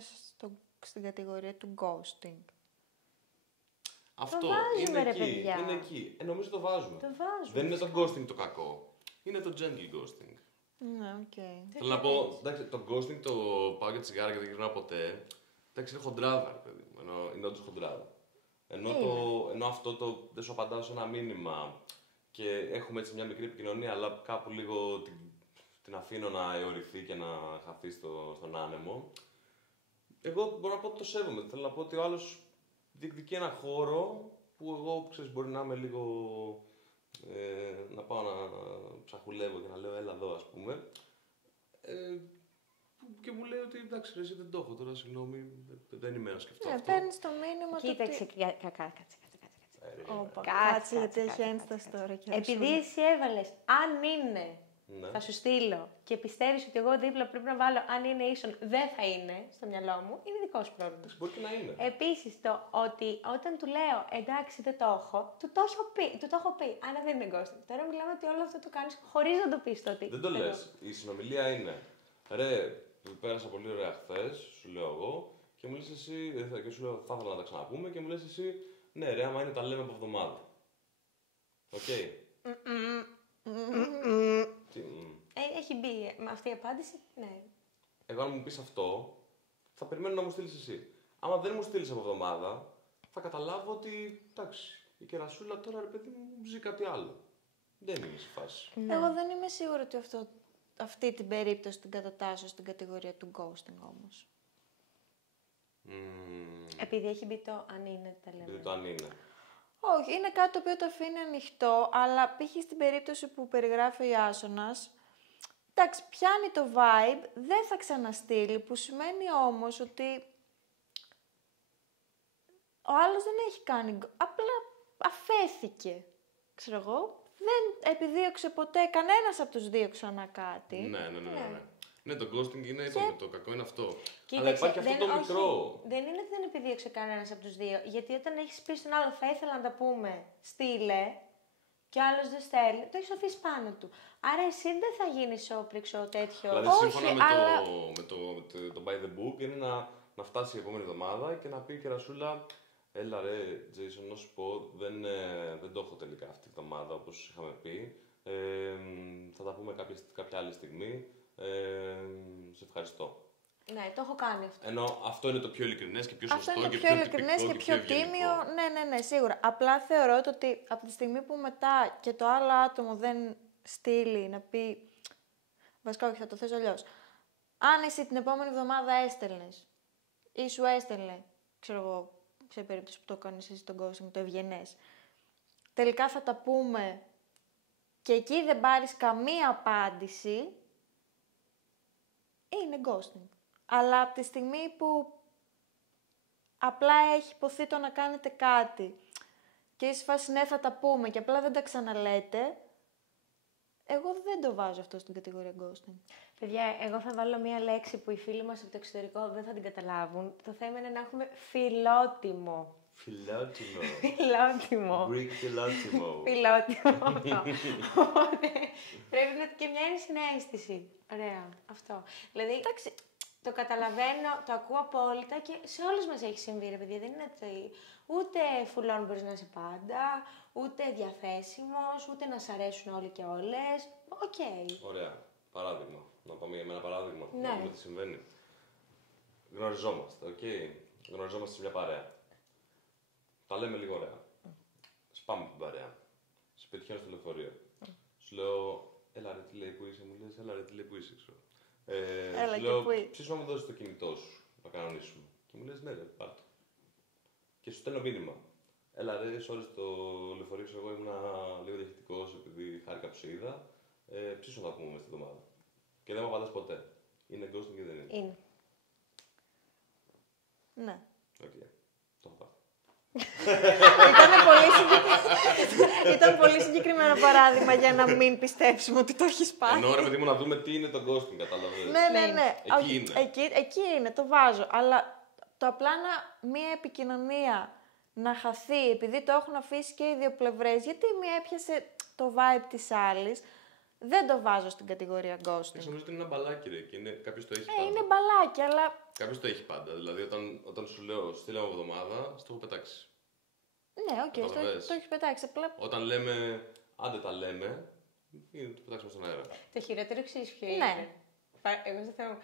στην κατηγορία του ghosting. Αυτό βάζουμε, είναι ρε, εκεί. παιδιά. Είναι εκεί. Νομίζω το βάζουμε. Το βάζουμε. Δεν είναι το ghosting το κακό. Είναι το gentle ghosting. Ναι, οκ. Θέλω να πω, εντάξει, το ghosting το πάω για τσιγάρα και δεν γυρνάω ποτέ. Εντάξει, είναι χοντράδα, ρε παιδί μου. Είναι όντως χοντράδα. Ενώ αυτό το δεν σου απαντάω σε ένα μήνυμα και έχουμε έτσι μια μικρή επικοινωνία, αλλά κάπου λίγο την αφήνω να αιωρηθεί και να χαθεί στον άνεμο. Εγώ μπορώ να πω ότι το σέβομαι. Θέλω να πω ότι ο άλλος διεκδικεί ένα χώρο που εγώ, ξέρεις, μπορεί να είμαι λίγο... να πάω να ψαχουλεύω και να λέω έλα εδώ, ας πούμε. Και μου λέει ότι εντάξει, ρε, εσύ δεν το έχω τώρα, συγγνώμη, δεν είμαι να σκεφτώ Ναι, αυτό. παίρνεις το μήνυμα του Κοίταξε, ότι... κάτσε. Όπα, Κάτσε, κάτσε γιατί κάτσε, έχει κάτσε, ένσταση κάτσε. τώρα. και Επειδή Ρασούλα. εσύ έβαλες αν είναι, Ναι. θα σου στείλω και πιστεύεις ότι εγώ δίπλα πρέπει να βάλω αν είναι ίσον, δεν θα είναι στο μυαλό μου, είναι δικό σου πρόβλημα. Μπορεί και να είναι. Επίσης, το ότι όταν του λέω εντάξει δεν το έχω, του το έχω πει, άρα δεν είναι ghosting. Τώρα μιλάμε ότι όλο αυτό το κάνεις χωρίς να το πεις το ότι. Δεν το λες. Η συνομιλία είναι. Ρε, πέρασα πολύ ωραία χθες, σου λέω εγώ, και μου λες εσύ, και σου λέω θα ήθελα να τα ξαναπούμε, και μου λες εσύ, ναι, ρε, άμα είναι τα λέμε από εβδομάδα. Οκ. Τι, Έχει μπει αυτή η απάντηση, ναι. Εγώ, αν μου πεις αυτό, θα περιμένω να μου στείλεις εσύ. Άμα δεν μου στείλεις από εβδομάδα, θα καταλάβω ότι εντάξει, η κερασούλα τώρα ρε παιδί μου ζει κάτι άλλο. Δεν είναι σε φάση. Εγώ δεν είμαι σίγουρη ότι αυτή την περίπτωση την κατατάσσω στην κατηγορία του ghosting όμως. Επειδή έχει μπει το αν είναι, τα λέμε. Δηλαδή το αν είναι. Όχι, είναι κάτι το οποίο το αφήνει ανοιχτό, αλλά π.χ. στην περίπτωση που περιγράφει η Άσονας, εντάξει, πιάνει το vibe, δεν θα ξαναστείλει, που σημαίνει όμως ότι ο άλλος δεν έχει κάνει, απλά αφέθηκε, ξέρω εγώ. Δεν επιδίωξε ποτέ κανένας από τους δύο ξανά κάτι. Ναι. Ναι, το ghosting είναι το κακό είναι αυτό. Κοίταξε, Αλλά υπάρχει αυτό το μικρό. Δεν είναι ότι δεν επιδίωξε κανένα από τους δύο. Γιατί όταν έχεις πει στον άλλο, θα ήθελα να τα πούμε, στείλε, και ο άλλος δεν στέλνει, το έχεις αφήσει πάνω του. Άρα εσύ δεν θα γίνεις όπληξο τέτοιο. Δηλαδή, Όχι, σύμφωνα αλλά- με το by the book, είναι να φτάσει η επόμενη εβδομάδα και να πει η κερασούλα, έλα ρε, Jason, να σου πω, δεν το έχω τελικά αυτή τη εβδομάδα όπως είχαμε πει. Θα τα πούμε κάποια άλλη στιγμή. Σε ευχαριστώ. Ναι, το έχω κάνει αυτό. Ενώ αυτό είναι το πιο ειλικρινές και πιο σωστό Αυτό είναι και πιο ειλικρινές τυπικό και πιο ευγενικό. τίμιο. Ναι, σίγουρα. Απλά θεωρώ το ότι από τη στιγμή που μετά και το άλλο άτομο δεν στείλει να πει. Βασικά, όχι, θα το θέσω αλλιώς. Αν εσύ την επόμενη εβδομάδα έστελνες ή σου έστελνε, ξέρω εγώ, σε περίπτωση που το κάνεις εσύ τον ghosting, το ευγενές, τελικά θα τα πούμε και εκεί δεν πάρεις καμία απάντηση, είναι ghosting. Αλλά από τη στιγμή που απλά έχει υποθεί το να κάνετε κάτι και είσαι φάση ναι θα τα πούμε και απλά δεν τα ξαναλέτε, εγώ δεν το βάζω αυτό στην κατηγορία ghosting. Παιδιά, εγώ θα βάλω μία λέξη που οι φίλοι μας από το εξωτερικό δεν θα την καταλάβουν. Το θέμα είναι να έχουμε φιλότιμο. Φιλότιμο. Φιλότιμο. Greek φιλότιμο. Φιλότιμο αυτό. Οπότε πρέπει να και μια συναίσθηση. Ωραία, αυτό. Δηλαδή, εντάξει, το καταλαβαίνω, το ακούω απόλυτα και σε όλους μας έχει συμβεί, ρε παιδιά. Δεν είναι ότι ούτε φουλών μπορείς να είσαι πάντα, ούτε διαθέσιμος, ούτε να σ' αρέσουν όλοι και όλες. Οκ. Ωραία. Παράδειγμα. Να πάμε για ένα παράδειγμα. Ναι. Να δούμε τι συμβαίνει. Γνωριζόμαστε, οκ. Γνωριζόμαστε σε μια παρέα. Τα λέμε λίγο ωραία. Σπάμε την παρέα. Σε πετυχαίνω στο λεωφορείο. Σου λέω, έλα ρε τι λέει που είσαι, μου λες, έλα ρε τι λέει που είσαι, ξέρω. Έλα, σου και λέω, πού είσαι. ψήσου να μου δώσεις το κινητό σου, να κανονίσουμε. Και μου λες, ναι ρε, πάρ' το. Και σου στέλνω μήνυμα. Έλα ρε, sorry στο λεωφορείο, ξέρω εγώ ήμουν λίγο διαχειτικός επειδή χάρηκα που σε είδα. Ψήσου να τα πούμε στην εβδομάδα. Και δεν μου απαντάς ποτέ. Είναι ghosting και δεν είναι. Είναι. Ναι. Οκ. Το έχω πάρει. Ήταν πολύ συγκεκριμένο παράδειγμα για να μην πιστέψουμε ότι το έχεις πάρει. Ενώ ρε παιδί μου να δούμε τι είναι το ghosting, κατάλαβες. Ναι. Εκεί Όχι, είναι. εκεί είναι, το βάζω. Αλλά το απλά μία επικοινωνία να χαθεί, επειδή το έχουν αφήσει και οι δύο πλευρές, γιατί μία έπιασε το vibe της άλλης, δεν το βάζω στην κατηγορία ghosting. Νομίζω ότι είναι ένα μπαλάκι ρε και κάποιος το έχει πάντα. Είναι μπαλάκι, αλλά Κάποιος το έχει πάντα. Δηλαδή όταν σου λέω στείλε μου εβδομάδα, στο έχω πετάξει. ναι, οκ, Καταλαβες. το έχει πετάξει. Απλά Όταν λέμε άντε τα λέμε, είναι το πετάξουμε στον αέρα. Το χειρότερο ξέρεις ποιο Ναι. είναι. Εγώ στο θέμα μου.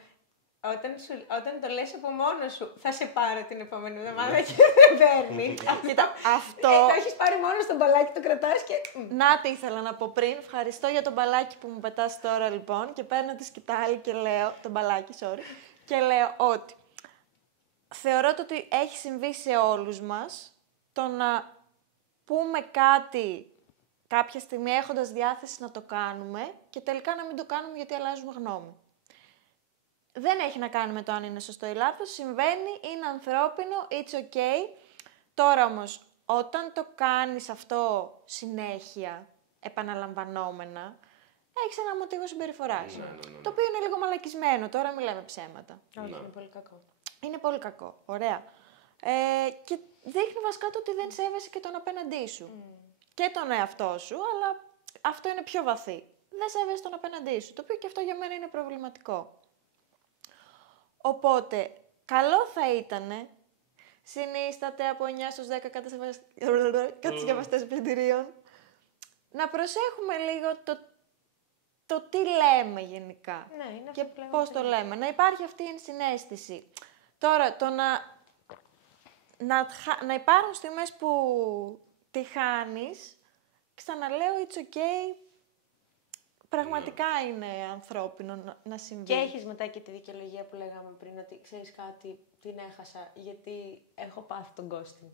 Όταν το λες από μόνο σου, θα σε πάρω την επόμενη εβδομάδα και δεν παίρνει. κοίτα, αυτό. Το έχεις πάρει μόνο στο μπαλάκι, το κρατάς και. Να τι ήθελα να πω πριν. Ευχαριστώ για τον μπαλάκι που μου πετάς τώρα λοιπόν και παίρνω τη σκητάλη και λέω, τον μπαλάκι, sorry, και λέω ότι θεωρώ το ότι έχει συμβεί σε όλους μας το να πούμε κάτι κάποια στιγμή έχοντας διάθεση να το κάνουμε και τελικά να μην το κάνουμε γιατί αλλάζουμε γνώμη. Δεν έχει να κάνει με το αν είναι σωστό ή λάθος, συμβαίνει, είναι ανθρώπινο, it's okay. Τώρα όμως, όταν το κάνεις αυτό συνέχεια, επαναλαμβανόμενα, έχεις ένα μοτίβο συμπεριφοράς. Ναι. Το οποίο είναι λίγο μαλακισμένο, τώρα μιλάμε ψέματα. Όχι, Ναι. είναι πολύ κακό. Είναι πολύ κακό, ωραία. Και δείχνει βασικά το ότι δεν σέβεσαι και τον απέναντί σου. Και τον εαυτό σου, αλλά αυτό είναι πιο βαθύ. Δεν σέβεσαι τον απέναντί σου, το οποίο και αυτό για μένα είναι προβληματικό. Οπότε, καλό θα ήτανε, συνίσταται από 9 στους 10 κατασκευαστές πλυντηρίων, να προσέχουμε λίγο το τι λέμε γενικά Ναι, είναι και αυτό που λέμε πώς το πριν. λέμε. Να υπάρχει αυτή η ενσυναίσθηση. Τώρα, το να υπάρχουν στιγμές που τη χάνεις, ξαναλέω, it's okay, πραγματικά είναι ανθρώπινο να συμβεί. Και έχεις μετά και τη δικαιολογία που λέγαμε πριν, ότι ξέρεις κάτι, την έχασα, γιατί έχω πάθει τον ghosting.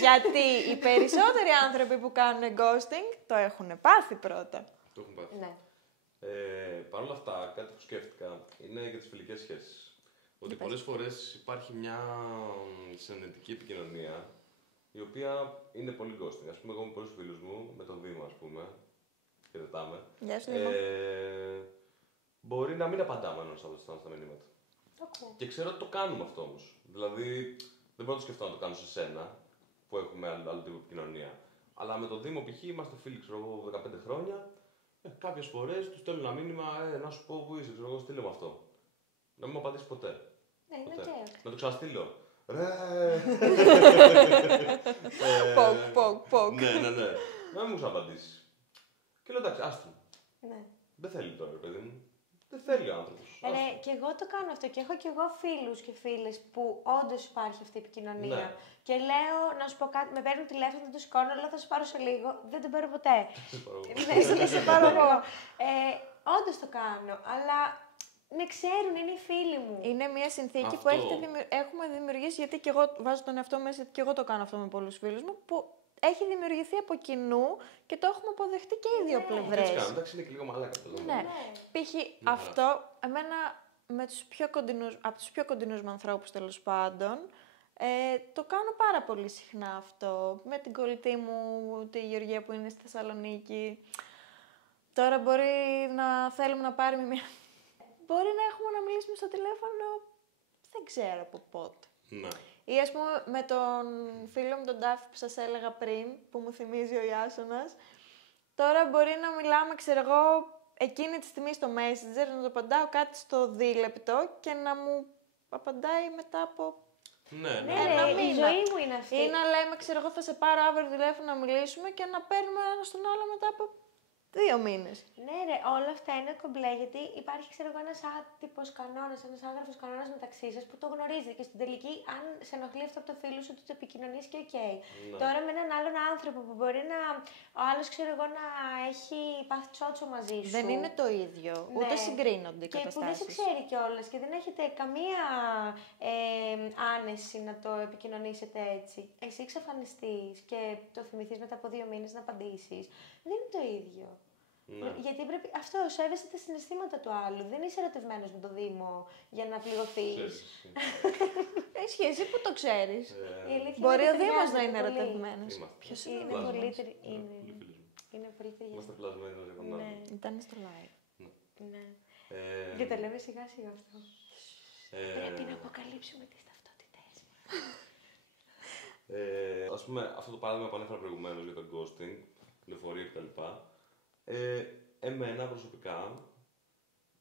Γιατί οι περισσότεροι άνθρωποι που κάνουν ghosting το έχουν πάθει πρώτα. Το έχουν πάθει. Ναι. Παρ' όλα αυτά, κάτι που σκέφτηκα είναι για τις φιλικές σχέσεις. Ότι πολλές φορές υπάρχει μια συνενετική επικοινωνία η οποία είναι πολύ ghosting. Ας πούμε, εγώ με πολλούς φίλους μου, με τον Δήμο, ας πούμε, χαιρετάμε. Γεια σου, Δήμο. Μπορεί να μην απαντάμε ενώ στα μηνύματα. Το ακούω. Και ξέρω ότι το κάνουμε αυτό όμως. Δηλαδή, δεν μπορώ να το σκεφτώ να το κάνω σε σένα, που έχουμε άλλο τύπο επικοινωνία. Αλλά με τον Δήμο, π.χ. είμαστε φίλοι, ξέρω εγώ, 15 χρόνια. Κάποιες φορές του στέλνω ένα μήνυμα, να σου πω που είσαι, ξέρω εγώ, στείλε μου αυτό. Να μην μου απαντήσει ποτέ. Ναι, είναι Ποτέ. ok. Να το ξαναστείλω. Ρε! Ποκ. Ναι. Να μην μου ξαναπαντήσει. Και λέω εντάξει, άστο. Ναι. Δεν θέλει τώρα, παιδί μου. Δεν θέλει ο άνθρωπος. Ναι, και εγώ το κάνω αυτό και έχω και εγώ φίλους και φίλες που όντως υπάρχει αυτή η επικοινωνία. Ναι. Και λέω, να σου πω κάτι, με παίρνουν τηλέφωνο, δεν το σηκώνω, λέω θα σε πάρω σε λίγο, δεν τον παίρνω ποτέ. Ναι, σε πάρω εγώ. Όντως το κάνω, αλλά με ξέρουν, είναι οι φίλοι μου. Είναι μια συνθήκη που Αυτό. έχουμε δημιουργήσει, γιατί και εγώ βάζω τον εαυτό μου μέσα, γιατί και εγώ το κάνω αυτό με πολλούς φίλους μου, που έχει δημιουργηθεί από κοινού και το έχουμε αποδεχτεί και οι δύο Έτσι πλευρές. κάνω. Εντάξει, είναι και λίγο μαλάκα αυτό. Ναι. Π.χ. αυτό, εμένα, από τους πιο κοντινούς μου ανθρώπους τέλος πάντων, το κάνω πάρα πολύ συχνά αυτό. Με την κολλητή μου, τη Γεωργία που είναι στη Θεσσαλονίκη. Τώρα μπορεί να θέλουμε να πάρουμε μια... Μπορεί να έχουμε να μιλήσουμε στο τηλέφωνο, δεν ξέρω από πότε. Ναι. Ή ας πούμε με τον φίλο μου τον Τάφη που σας έλεγα πριν, που μου θυμίζει ο Ιάσονας. Τώρα μπορεί να μιλάμε, ξέρω εγώ, εκείνη τη στιγμή στο Messenger, να το απαντάω κάτι στο δίλεπτο και να μου απαντάει μετά από... Ναι. Ναι, Ένα ρε, η μήνα. ζωή μου είναι αυτή. Ή να λέμε, ξέρω εγώ, θα σε πάρω αύριο τηλέφωνο να μιλήσουμε και να παίρνουμε ένα στον άλλο μετά από 2 μήνες. Ναι, ρε, όλα αυτά είναι κομπλέ γιατί υπάρχει, ξέρω εγώ, ένας άτυπος κανόνας, ένας άγραφος κανόνας μεταξύ σας που το γνωρίζετε και στην τελική, αν σε ενοχλεί αυτό από το φίλο σου, του το επικοινωνείς και οκ. Ναι. Τώρα με έναν άλλον άνθρωπο που μπορεί να. Ο άλλος, ξέρω εγώ, να έχει πάθει τσότσο μαζί σου. Δεν είναι το ίδιο, ούτε Ναι. συγκρίνονται οι Και που δεν σε καταστάσεις. ξέρει κιόλας και δεν έχετε καμία άνεση να το επικοινωνήσετε έτσι. Εσύ εξαφανιστείς και το θυμηθείς μετά από 2 μήνες να απαντήσεις. Δεν είναι το ίδιο. Ναι. Γιατί πρέπει αυτό, σέβεσαι τα συναισθήματα του άλλου. Δεν είσαι ερωτευμένος με τον Δήμο για να πληγωθείς. Ξέρεις εσύ. Ισχύει, εσύ που το ξέρεις. Η αλήθεια Μπορεί είναι ο ότι Δήμος να ταιριάζεται είναι πολύ. ερωτευμένος. Είμαστε. Ποιος Είναι είναι ο πλάσμα. πολύ Δήμος? τερι- Ναι, είναι- πολύ φίλοι μου. Είναι πολύ ταιριαστικό. Είμαστε πλασμένοι ένας για τον Ναι. άλλον. Ήταν στο live. Ναι. Ε, Και το λέμε σιγά σιγά αυτό. ε, Πρέπει να αποκαλύψουμε τις ταυτότητες. Ας πούμε, αυτό το παράδειγμα που ανέφερα προηγουμένως για το ghosting, πληροφορία κτλ. Εμένα προσωπικά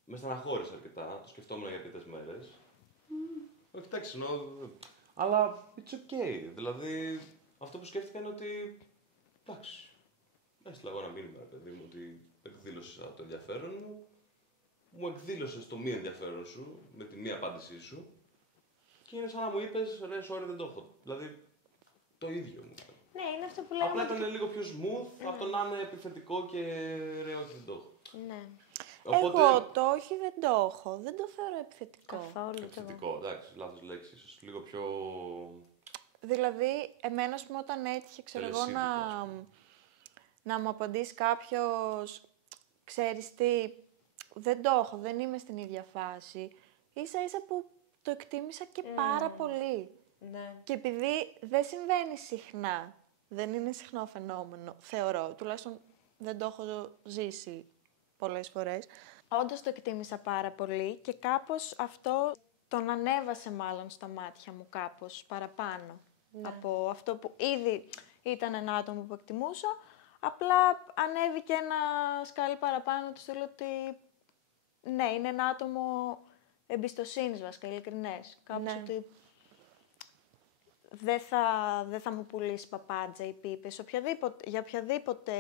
με στεναχώρησε αρκετά, το σκεφτόμουν για αρκετές μέρες. Όχι, εντάξει, εννοώ. Αλλά it's okay. Δηλαδή, αυτό που σκέφτηκα είναι ότι. Εντάξει. Έστειλα εγώ ένα μήνυμα, παιδί μου, ότι εκδήλωσα το ενδιαφέρον μου. Μου εκδήλωσες το μη ενδιαφέρον σου, με τη μη απάντησή σου. Και είναι σαν να μου είπες, ρε, sorry, δεν το έχω. Δηλαδή, το ίδιο μου. Ναι, είναι αυτό που λέμε. Απλά ήταν λίγο πιο smooth, από το να είναι επιθετικό και ρε, όχι, δεν το έχω. Ναι. Εγώ το όχι δεν το έχω. Δεν το θεωρώ επιθετικό. Καθόλου. κι εγώ. Επιθετικό, εντάξει, λάθος λέξη, ίσως λίγο πιο. Δηλαδή, εμένα, ας πούμε, όταν έτυχε, ξέρω εγώ, Τελεσίδικο, ας να μου απαντήσει κάποιος, ξέρεις τι, δεν το έχω, δεν είμαι στην ίδια φάση. Ίσα ίσα που το εκτίμησα και πάρα πολύ. Ναι. Και επειδή δεν συμβαίνει συχνά, δεν είναι συχνό φαινόμενο, θεωρώ, τουλάχιστον δεν το έχω ζήσει πολλές φορές, όντως το εκτίμησα πάρα πολύ και κάπως αυτό τον ανέβασε μάλλον στα μάτια μου κάπως παραπάνω. Ναι. Από αυτό που ήδη ήταν ένα άτομο που εκτιμούσα, απλά ανέβηκε ένα σκάλι παραπάνω του στείλω ότι ναι, είναι ένα άτομο εμπιστοσύνης βασικά, ειλικρινές. Κάπως Ναι. ότι δεν θα μου πουλήσει παπάντζα ή πίπες, για οποιαδήποτε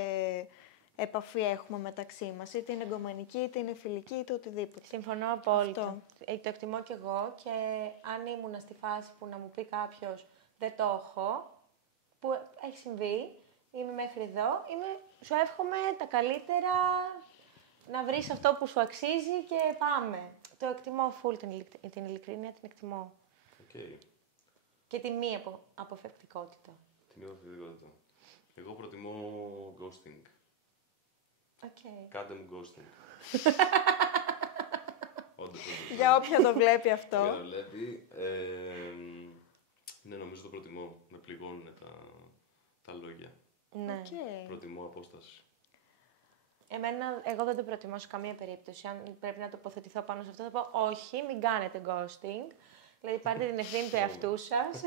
επαφή έχουμε μεταξύ μας, είτε είναι εγκομανική, είτε είναι φιλική, είτε οτιδήποτε. Συμφωνώ απόλυτα. Αυτό. Το εκτιμώ κι εγώ και αν ήμουν στη φάση που να μου πει κάποιος δεν το έχω, που έχει συμβεί, είμαι μέχρι εδώ, σου εύχομαι τα καλύτερα, να βρεις αυτό που σου αξίζει και πάμε. Το εκτιμώ full την ειλικρίνεια, την εκτιμώ. Okay. Και τη μη αποφευκτικότητα. Τη μη αποφευκτικότητα. Εγώ προτιμώ ghosting. Okay. Κάντε μου ghosting. Όντως. Για όποια το βλέπει αυτό. Για το βλέπει. Ναι, νομίζω το προτιμώ. Με πληγώνουν τα λόγια. Ναι. Okay. Προτιμώ απόσταση. Εγώ δεν το προτιμώ σε καμία περίπτωση. Αν πρέπει να τοποθετηθώ πάνω σε αυτό, θα πω όχι, μην κάνετε ghosting. Δηλαδή, πάρτε την ευθύνη του εαυτού σας.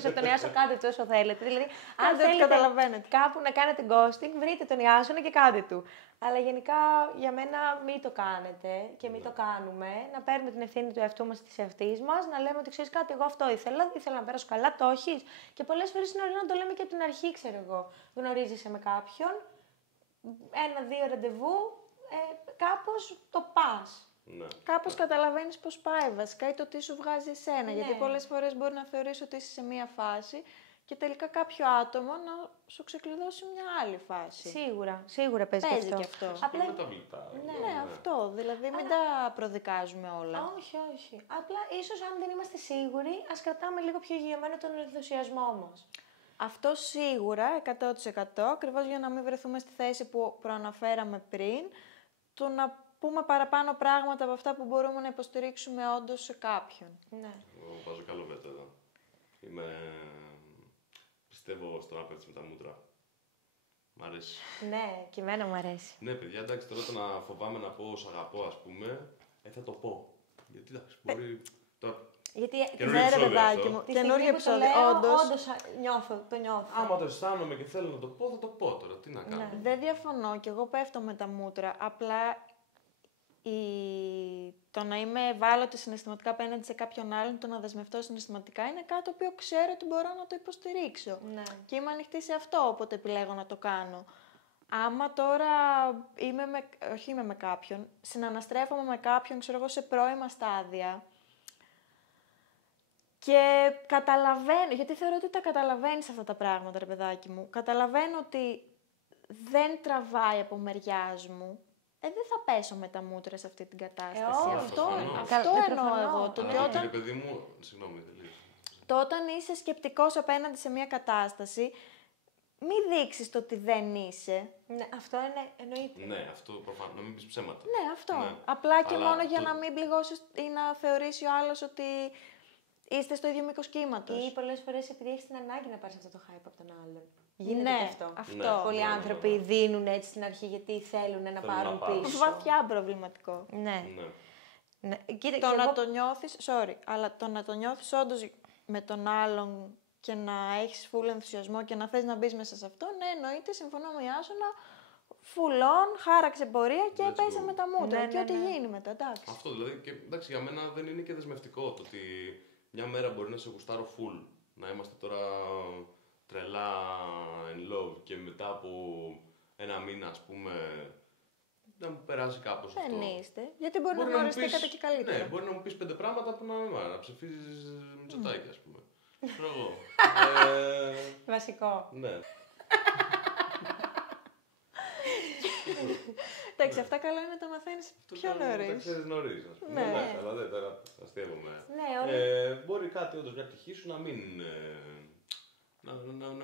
Θα τον Ιάσο, κάντε του όσο θέλετε. Δηλαδή, αν θέλετε κάπου να κάνετε ghosting, βρείτε τον Ιάσονα και κάντε του. Αλλά γενικά, για μένα, μην το κάνετε και μην το κάνουμε. Να παίρνουμε την ευθύνη του εαυτού μας, της εαυτής μας, να λέμε ότι ξέρεις κάτι, εγώ αυτό ήθελα να πέρασω καλά, το έχεις. Και πολλές φορές είναι ωραίο να το λέμε και από την αρχή, ξέρω εγώ. Γνωρίζεσαι με κάποιον, 1-2 ραντεβού, κάπως το πας. Ναι. Κάπως καταλαβαίνεις πώς πάει βασικά ή το τι σου βγάζει εσένα. Ναι. Γιατί πολλές φορές μπορεί να θεωρείς ότι είσαι σε μία φάση και τελικά κάποιο άτομο να σου ξεκλειδώσει μια άλλη φάση. Σίγουρα παίζει και αυτό. Απλά είναι μεταβλητά. Ναι, αυτό. Δηλαδή μην τα προδικάζουμε όλα. Όχι. Απλά ίσως αν δεν είμαστε σίγουροι, ας κρατάμε λίγο πιο γεμμένο τον ενθουσιασμό μας. Αυτό σίγουρα, 100%, ακριβώς για να μην βρεθούμε στη θέση που προαναφέραμε πριν, το να πούμε παραπάνω πράγματα από αυτά που μπορούμε να υποστηρίξουμε όντως σε κάποιον. Ναι. Εγώ βάζω καλό βέτο εδώ. Πιστεύω στο να πέφτεις με τα μούτρα. Μ' αρέσει. Ναι, και εμένα μου αρέσει. Ναι, παιδιά, εντάξει, τώρα το να φοβάμαι να πω σ' αγαπώ, ας πούμε, θα το πω. Γιατί εντάξει, μπορεί. Γιατί ναι, ρε παιδάκι μου, καινούργιο επεισόδιο. Όντως το νιώθω. Άμα το αισθάνομαι και θέλω να το πω, θα το πω τώρα. Τι να κάνω. Ναι. Δεν διαφωνώ και εγώ πέφτω με τα μούτρα. Απλά το να είμαι ευάλωτη συναισθηματικά απέναντι σε κάποιον άλλον, το να δεσμευτώ συναισθηματικά, είναι κάτι το οποίο ξέρω ότι μπορώ να το υποστηρίξω. Ναι. Και είμαι ανοιχτή σε αυτό, όποτε επιλέγω να το κάνω. Άμα τώρα είμαι με κάποιον, συναναστρέφομαι με κάποιον, ξέρω εγώ, σε πρώιμα στάδια, και καταλαβαίνω, γιατί θεωρώ ότι τα καταλαβαίνεις αυτά τα πράγματα, ρε παιδάκι μου. Καταλαβαίνω ότι δεν τραβάει από μεριάς μου. Δεν θα πέσω με τα μούτρα σε αυτή την κατάσταση. Αυτό εννοώ εγώ. Το ότι όταν... παιδί μου, συγγνώμη, το όταν είσαι σκεπτικός απέναντι σε μια κατάσταση, μην δείξεις το ότι δεν είσαι. Ναι, αυτό είναι εννοείται. Ναι, αυτό προφανώς, να μην πεις ψέματα. Ναι, αυτό. Ναι. Απλά και μόνο για να μην πληγώσεις ή να θεωρήσει ο άλλος ότι είστε στο ίδιο μήκος κύματος. Ή πολλές φορές επειδή έχεις την ανάγκη να πάρεις αυτό το hype από τον άλλον. Γίνεται και αυτό. Αυτό. Πολλοί άνθρωποι δίνουν έτσι στην αρχή γιατί θέλουν να πάρουν πίσω. Βαθιά προβληματικό. Ναι. Κοίτα, αλλά το να το νιώθεις όντως με τον άλλον και να έχεις full ενθουσιασμό και να θες να μπεις μέσα σε αυτό, ναι, εννοείται, συμφωνώ με Ιάσονα, full on, χάραξε πορεία και πέσε με τα μούτρα. Και ό,τι γίνει μετά, εντάξει. Αυτό δηλαδή, και εντάξει, για μένα δεν είναι και δεσμευτικό το ότι μια μέρα μπορεί να σε γουστάρω full, να είμαστε τώρα τρελά in love και μετά από ένα μήνα, ας πούμε, να μου περάσει κάπως αυτό. Δεν είστε, γιατί μπορεί να γνωριστήκατε και καλύτερα. Ναι, μπορεί να μου πεις 5 πράγματα που να ψηφίζεις Μητσοτάκη, ας πούμε. Ξέρω εγώ. Βασικό. Ναι. Εντάξει, αυτά καλά είναι να τα μαθαίνεις πιο νωρίς. Τα ξέρεις νωρίς, ας πούμε. Ναι, αλλά δεν τώρα αστείευομαι. Μπορεί κάτι όντως, μια πτυχή σου να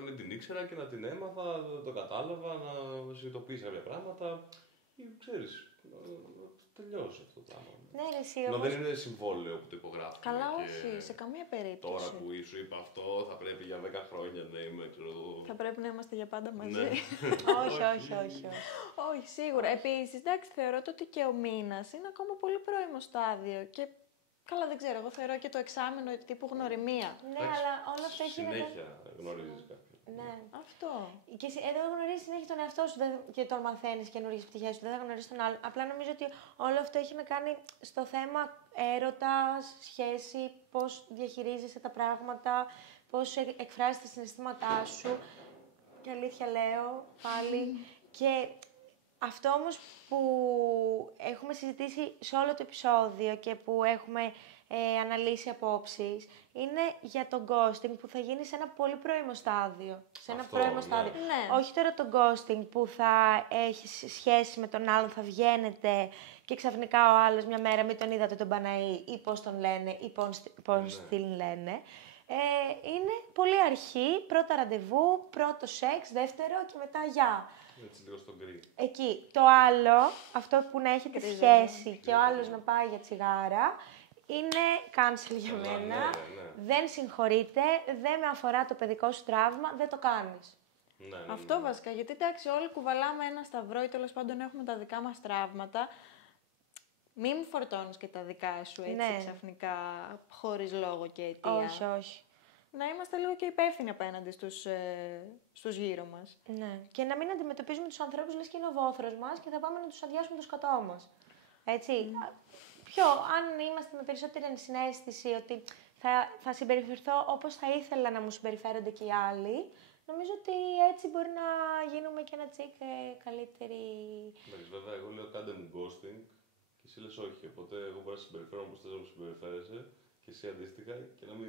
μην την ήξερα και να την έμαθα, δεν το κατάλαβα, να συνειδητοποιήσω κάποια πράγματα. Ή ξέρεις, τελειώσει αυτό το πράγμα. Ναι, ρε, εσύ Ενώ όμως. δεν είναι συμβόλαιο που το υπογράφει. Καλά, όχι, σε καμία περίπτωση. Τώρα που σου είπα αυτό, θα πρέπει για 10 χρόνια να είμαι, ξέρω. Θα πρέπει να είμαστε για πάντα μαζί. Ναι. όχι, όχι, όχι, όχι. Όχι, σίγουρα. Επίσης, εντάξει, θεωρώ ότι και ο μήνας είναι ακόμα πολύ πρώιμο στάδιο. Και καλά, δεν ξέρω. Εγώ θεωρώ και το εξάμηνο τύπου γνωριμία. Ναι, αλλά όλο αυτό έχει να κάνει. Συνέχεια γνωρίζεις κάποιον. Ναι. Αυτό. Και εδώ γνωρίζει συνέχεια τον εαυτό σου και τον μαθαίνει καινούργιε πτυχέ σου. Δεν θα γνωρίζει τον άλλον. Απλά νομίζω ότι όλο αυτό έχει να κάνει στο θέμα έρωτα, σχέση, πώ διαχειρίζεσαι τα πράγματα, πώ εκφράζει τα συναισθήματά σου. Και αλήθεια λέω πάλι. Και αυτό όμως που έχουμε συζητήσει σε όλο το επεισόδιο και που έχουμε αναλύσει απόψεις, είναι για το ghosting που θα γίνει σε ένα πολύ πρώιμο στάδιο. Σε ένα Αυτό, πρώιμο ναι. στάδιο. Ναι. Όχι τώρα το ghosting που θα έχει σχέση με τον άλλον, θα βγαίνετε και ξαφνικά ο άλλος μια μέρα μην τον είδατε τον Παναή ή πώς τον λένε ή πώς την λένε. Είναι πολύ αρχή, πρώτα ραντεβού, πρώτο σεξ, δεύτερο και μετά γεια. Έτσι λίγο στον γκρι. Εκεί. Το άλλο, αυτό που να έχετε σχέση και ο άλλος να πάει για τσιγάρα, είναι cancel για Καλά, μένα. ναι. Δεν συγχωρείτε, δεν με αφορά το παιδικό σου τραύμα, δεν το κάνεις. Ναι. Αυτό βασικά. Γιατί εντάξει, όλοι κουβαλάμε ένα σταυρό ή τέλος πάντων έχουμε τα δικά μας τραύματα. Μην μου φορτώνεις και τα δικά σου έτσι Ναι. ξαφνικά, χωρίς λόγο και αιτία. Όχι, όχι. Να είμαστε λίγο και υπεύθυνοι απέναντι στους γύρω μας. Ναι. Και να μην αντιμετωπίζουμε τους ανθρώπους λες και είναι ο βόθρος μας και θα πάμε να τους αδειάσουμε το σκατό μας. Έτσι. Αν είμαστε με περισσότερη ενσυναίσθηση ότι θα συμπεριφερθώ όπως θα ήθελα να μου συμπεριφέρονται και οι άλλοι, νομίζω ότι έτσι μπορεί να γίνουμε και ένα τσικ καλύτεροι. Εντάξει, βέβαια, εγώ λέω κάντε μου ghosting και εσύ λες όχι. Οπότε εγώ μπορώ να συμπεριφέρω όπως θες να μου συμπεριφέρεσαι και εσύ αντίστοιχα και να μην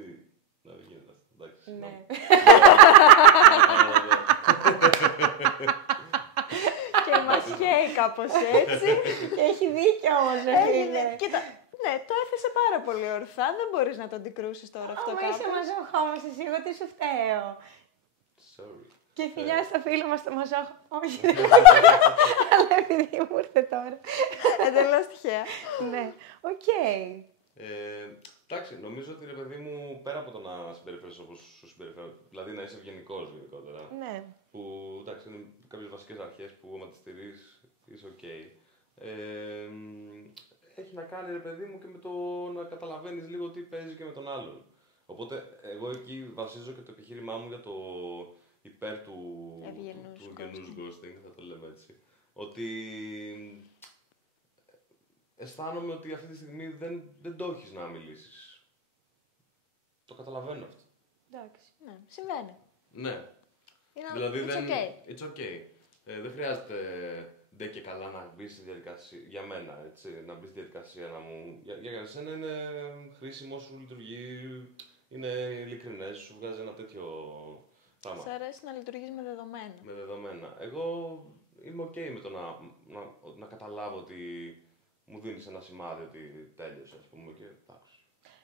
γίνεται αυτό. Εντάξει. Ναι. Και μας χαίει κάπως έτσι. Και έχει δίκιο όμως, ρε φίλε. Κοίτα, ναι, το έθεσε πάρα πολύ ορθά. Δεν μπορείς να το αντικρούσεις τώρα αυτό Άμα κάπως. είσαι μαζόχο όμως εσύ, εγώ τι σου φταίω. Sorry. Και φιλιά στο φίλο μας το μαζόχο. Όχι, αλλά επειδή μου ήρθε τώρα. Εντελώς τυχαία. Ναι, οκ. Εντάξει, νομίζω ότι ρε παιδί μου, πέρα από το να συμπεριφέρεσαι όπως σου συμπεριφέρω, δηλαδή να είσαι ευγενικός γενικότερα, Ναι. που εντάξει είναι κάποιες βασικές αρχές που άμα τις στηρείς είσαι οκ. Έχει να κάνει ρε παιδί μου και με το να καταλαβαίνεις λίγο τι παίζει και με τον άλλον. Οπότε εγώ εκεί βασίζω και το επιχείρημά μου για το υπέρ του ευγενούς ghosting, θα το λέμε έτσι. Ότι αισθάνομαι ότι αυτή τη στιγμή δεν το έχεις να μιλήσεις. Το καταλαβαίνω αυτό. Εντάξει, ναι, συμβαίνει. Ναι. Δηλαδή It's okay. Δεν χρειάζεται ντε και καλά να μπει στη διαδικασία, για μένα, έτσι, να μπει στη διαδικασία να μου... Για εσένα είναι χρήσιμο, σου λειτουργεί, είναι ειλικρινές, σου βγάζει ένα τέτοιο πράγμα. Σ' αρέσει να λειτουργείς με δεδομένα. Με δεδομένα. Εγώ είμαι ok με το να καταλάβω ότι μου δίνεις ένα σημάδι ότι τέλειωσε, ας πούμε, και εντάξει.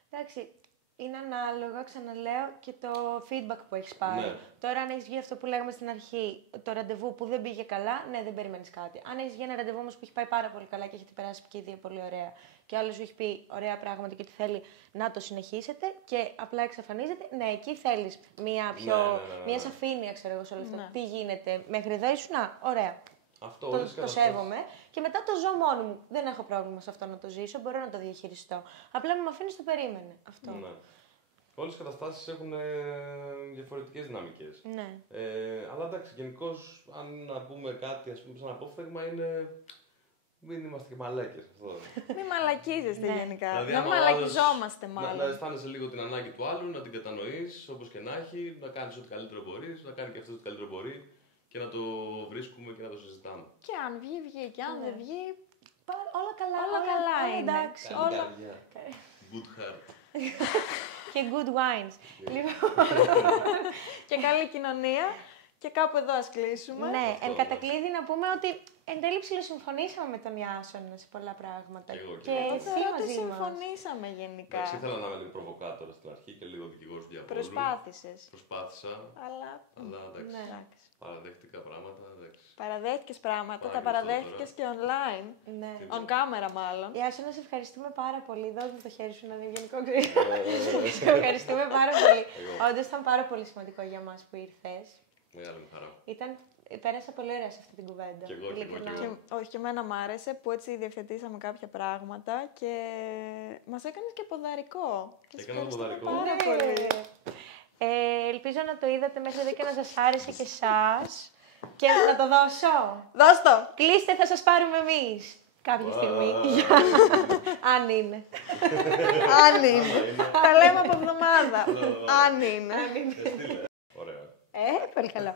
Εντάξει, είναι ανάλογα, ξαναλέω, και το feedback που έχεις πάρει. Ναι. Τώρα, αν έχεις βγει αυτό που λέγαμε στην αρχή, το ραντεβού που δεν πήγε καλά, ναι, δεν περιμένεις κάτι. Αν έχεις βγει ένα ραντεβού όμως που έχει πάει πάρα πολύ καλά και έχετε περάσει και οι δύο πολύ ωραία, και ο άλλος σου έχει πει ωραία πράγματα και ότι θέλει να το συνεχίσετε και απλά εξαφανίζεται, ναι, εκεί θέλεις μία πιο. Μία σαφήνεια, ξέρω εγώ, σε όλο αυτό. Ναι. Τι γίνεται, μέχρι εδώ ήσουν, ωραία. Αυτό όλες οι Το καταστάσεις. σέβομαι και μετά το ζω μόνο μου. Δεν έχω πρόβλημα σε αυτό να το ζήσω, μπορώ να το διαχειριστώ. Απλά με αφήνει το περίμενε αυτό. Ναι. Όλες οι καταστάσεις έχουν διαφορετικές δυναμικές. Ναι. Αλλά εντάξει, γενικώς, αν να πούμε κάτι, ας πούμε, σαν απόφθεγμα, είναι μην είμαστε και μαλάκες. Αυτό. Μην μαλακίζεστε Ναι. γενικά. Δηλαδή, να άμα ο μαλακιζόμαστε άλλος- μάλλον. Να αισθάνεσαι λίγο την ανάγκη του άλλου, να την κατανοείς όπως και να έχει, να κάνεις ό,τι καλύτερο μπορείς, να κάνει και αυτό ό,τι καλύτερο μπορεί και να το βρίσκουμε και να το συζητάμε. Και αν βγει, βγει. Και αν Ναι. δεν βγει, Όλα καλά, Όλα καλά είναι. Εντάξει, Καλή όλα. καρδιά. Good heart. Και good wines. Λοιπόν, και καλή κοινωνία. Και κάπου εδώ ας κλείσουμε. Ναι, Αυτό, εν ναι. κατακλείδη να πούμε ότι εν τέλει ψιλοσυμφωνήσαμε με τον Ιάσονα σε πολλά πράγματα. Κι εγώ, κι και εγώ. εσύ Θεωρώ ότι μαζί μας. συμφωνήσαμε γενικά. Εντάξει, ήθελα να είμαι λίγο προβοκάτορα στην αρχή και λίγο δικηγόρος διαβόλου. Προσπάθησες. Προσπάθησα, Αλλά. αλλά εντάξει. Ναι. Παραδέχτηκα πράγματα, εντάξει. Παραδέχτηκες πράγματα, τα Παραδέχτηκα παραδέχτηκες και online. Ναι. On camera μάλλον. Ιάσονα, σε ευχαριστούμε πάρα πολύ. Δώσ' μου το χέρι σου να δει γενικό κρύο. Σε ευχαριστούμε πάρα πολύ. Όντως ήταν πάρα πολύ σημαντικό για μας που ήρθες. Μεγάλη μου χαρά. Πέρασα πολύ ωραία σε αυτή την κουβέντα. Κι εγώ, κι εγώ, ειλικρινά. κι εγώ. Όχι, και εμένα μ' άρεσε που έτσι διευθετήσαμε κάποια πράγματα και μας έκανες και ποδαρικό. Και σε Έκανα ευχαριστούμε ποδαρικό. πάρα Ναι. πολύ. Ελπίζω να το είδατε μέχρι εδώ και να σας άρεσε και εσάς. Και να το δώσω. Δώσ' το! Κλείστε, θα σας πάρουμε εμείς. Κάποια στιγμή. Αν είναι. Αν είναι. Τα λέμε από εβδομάδα. Αν είναι. Ωραία. Πολύ καλό.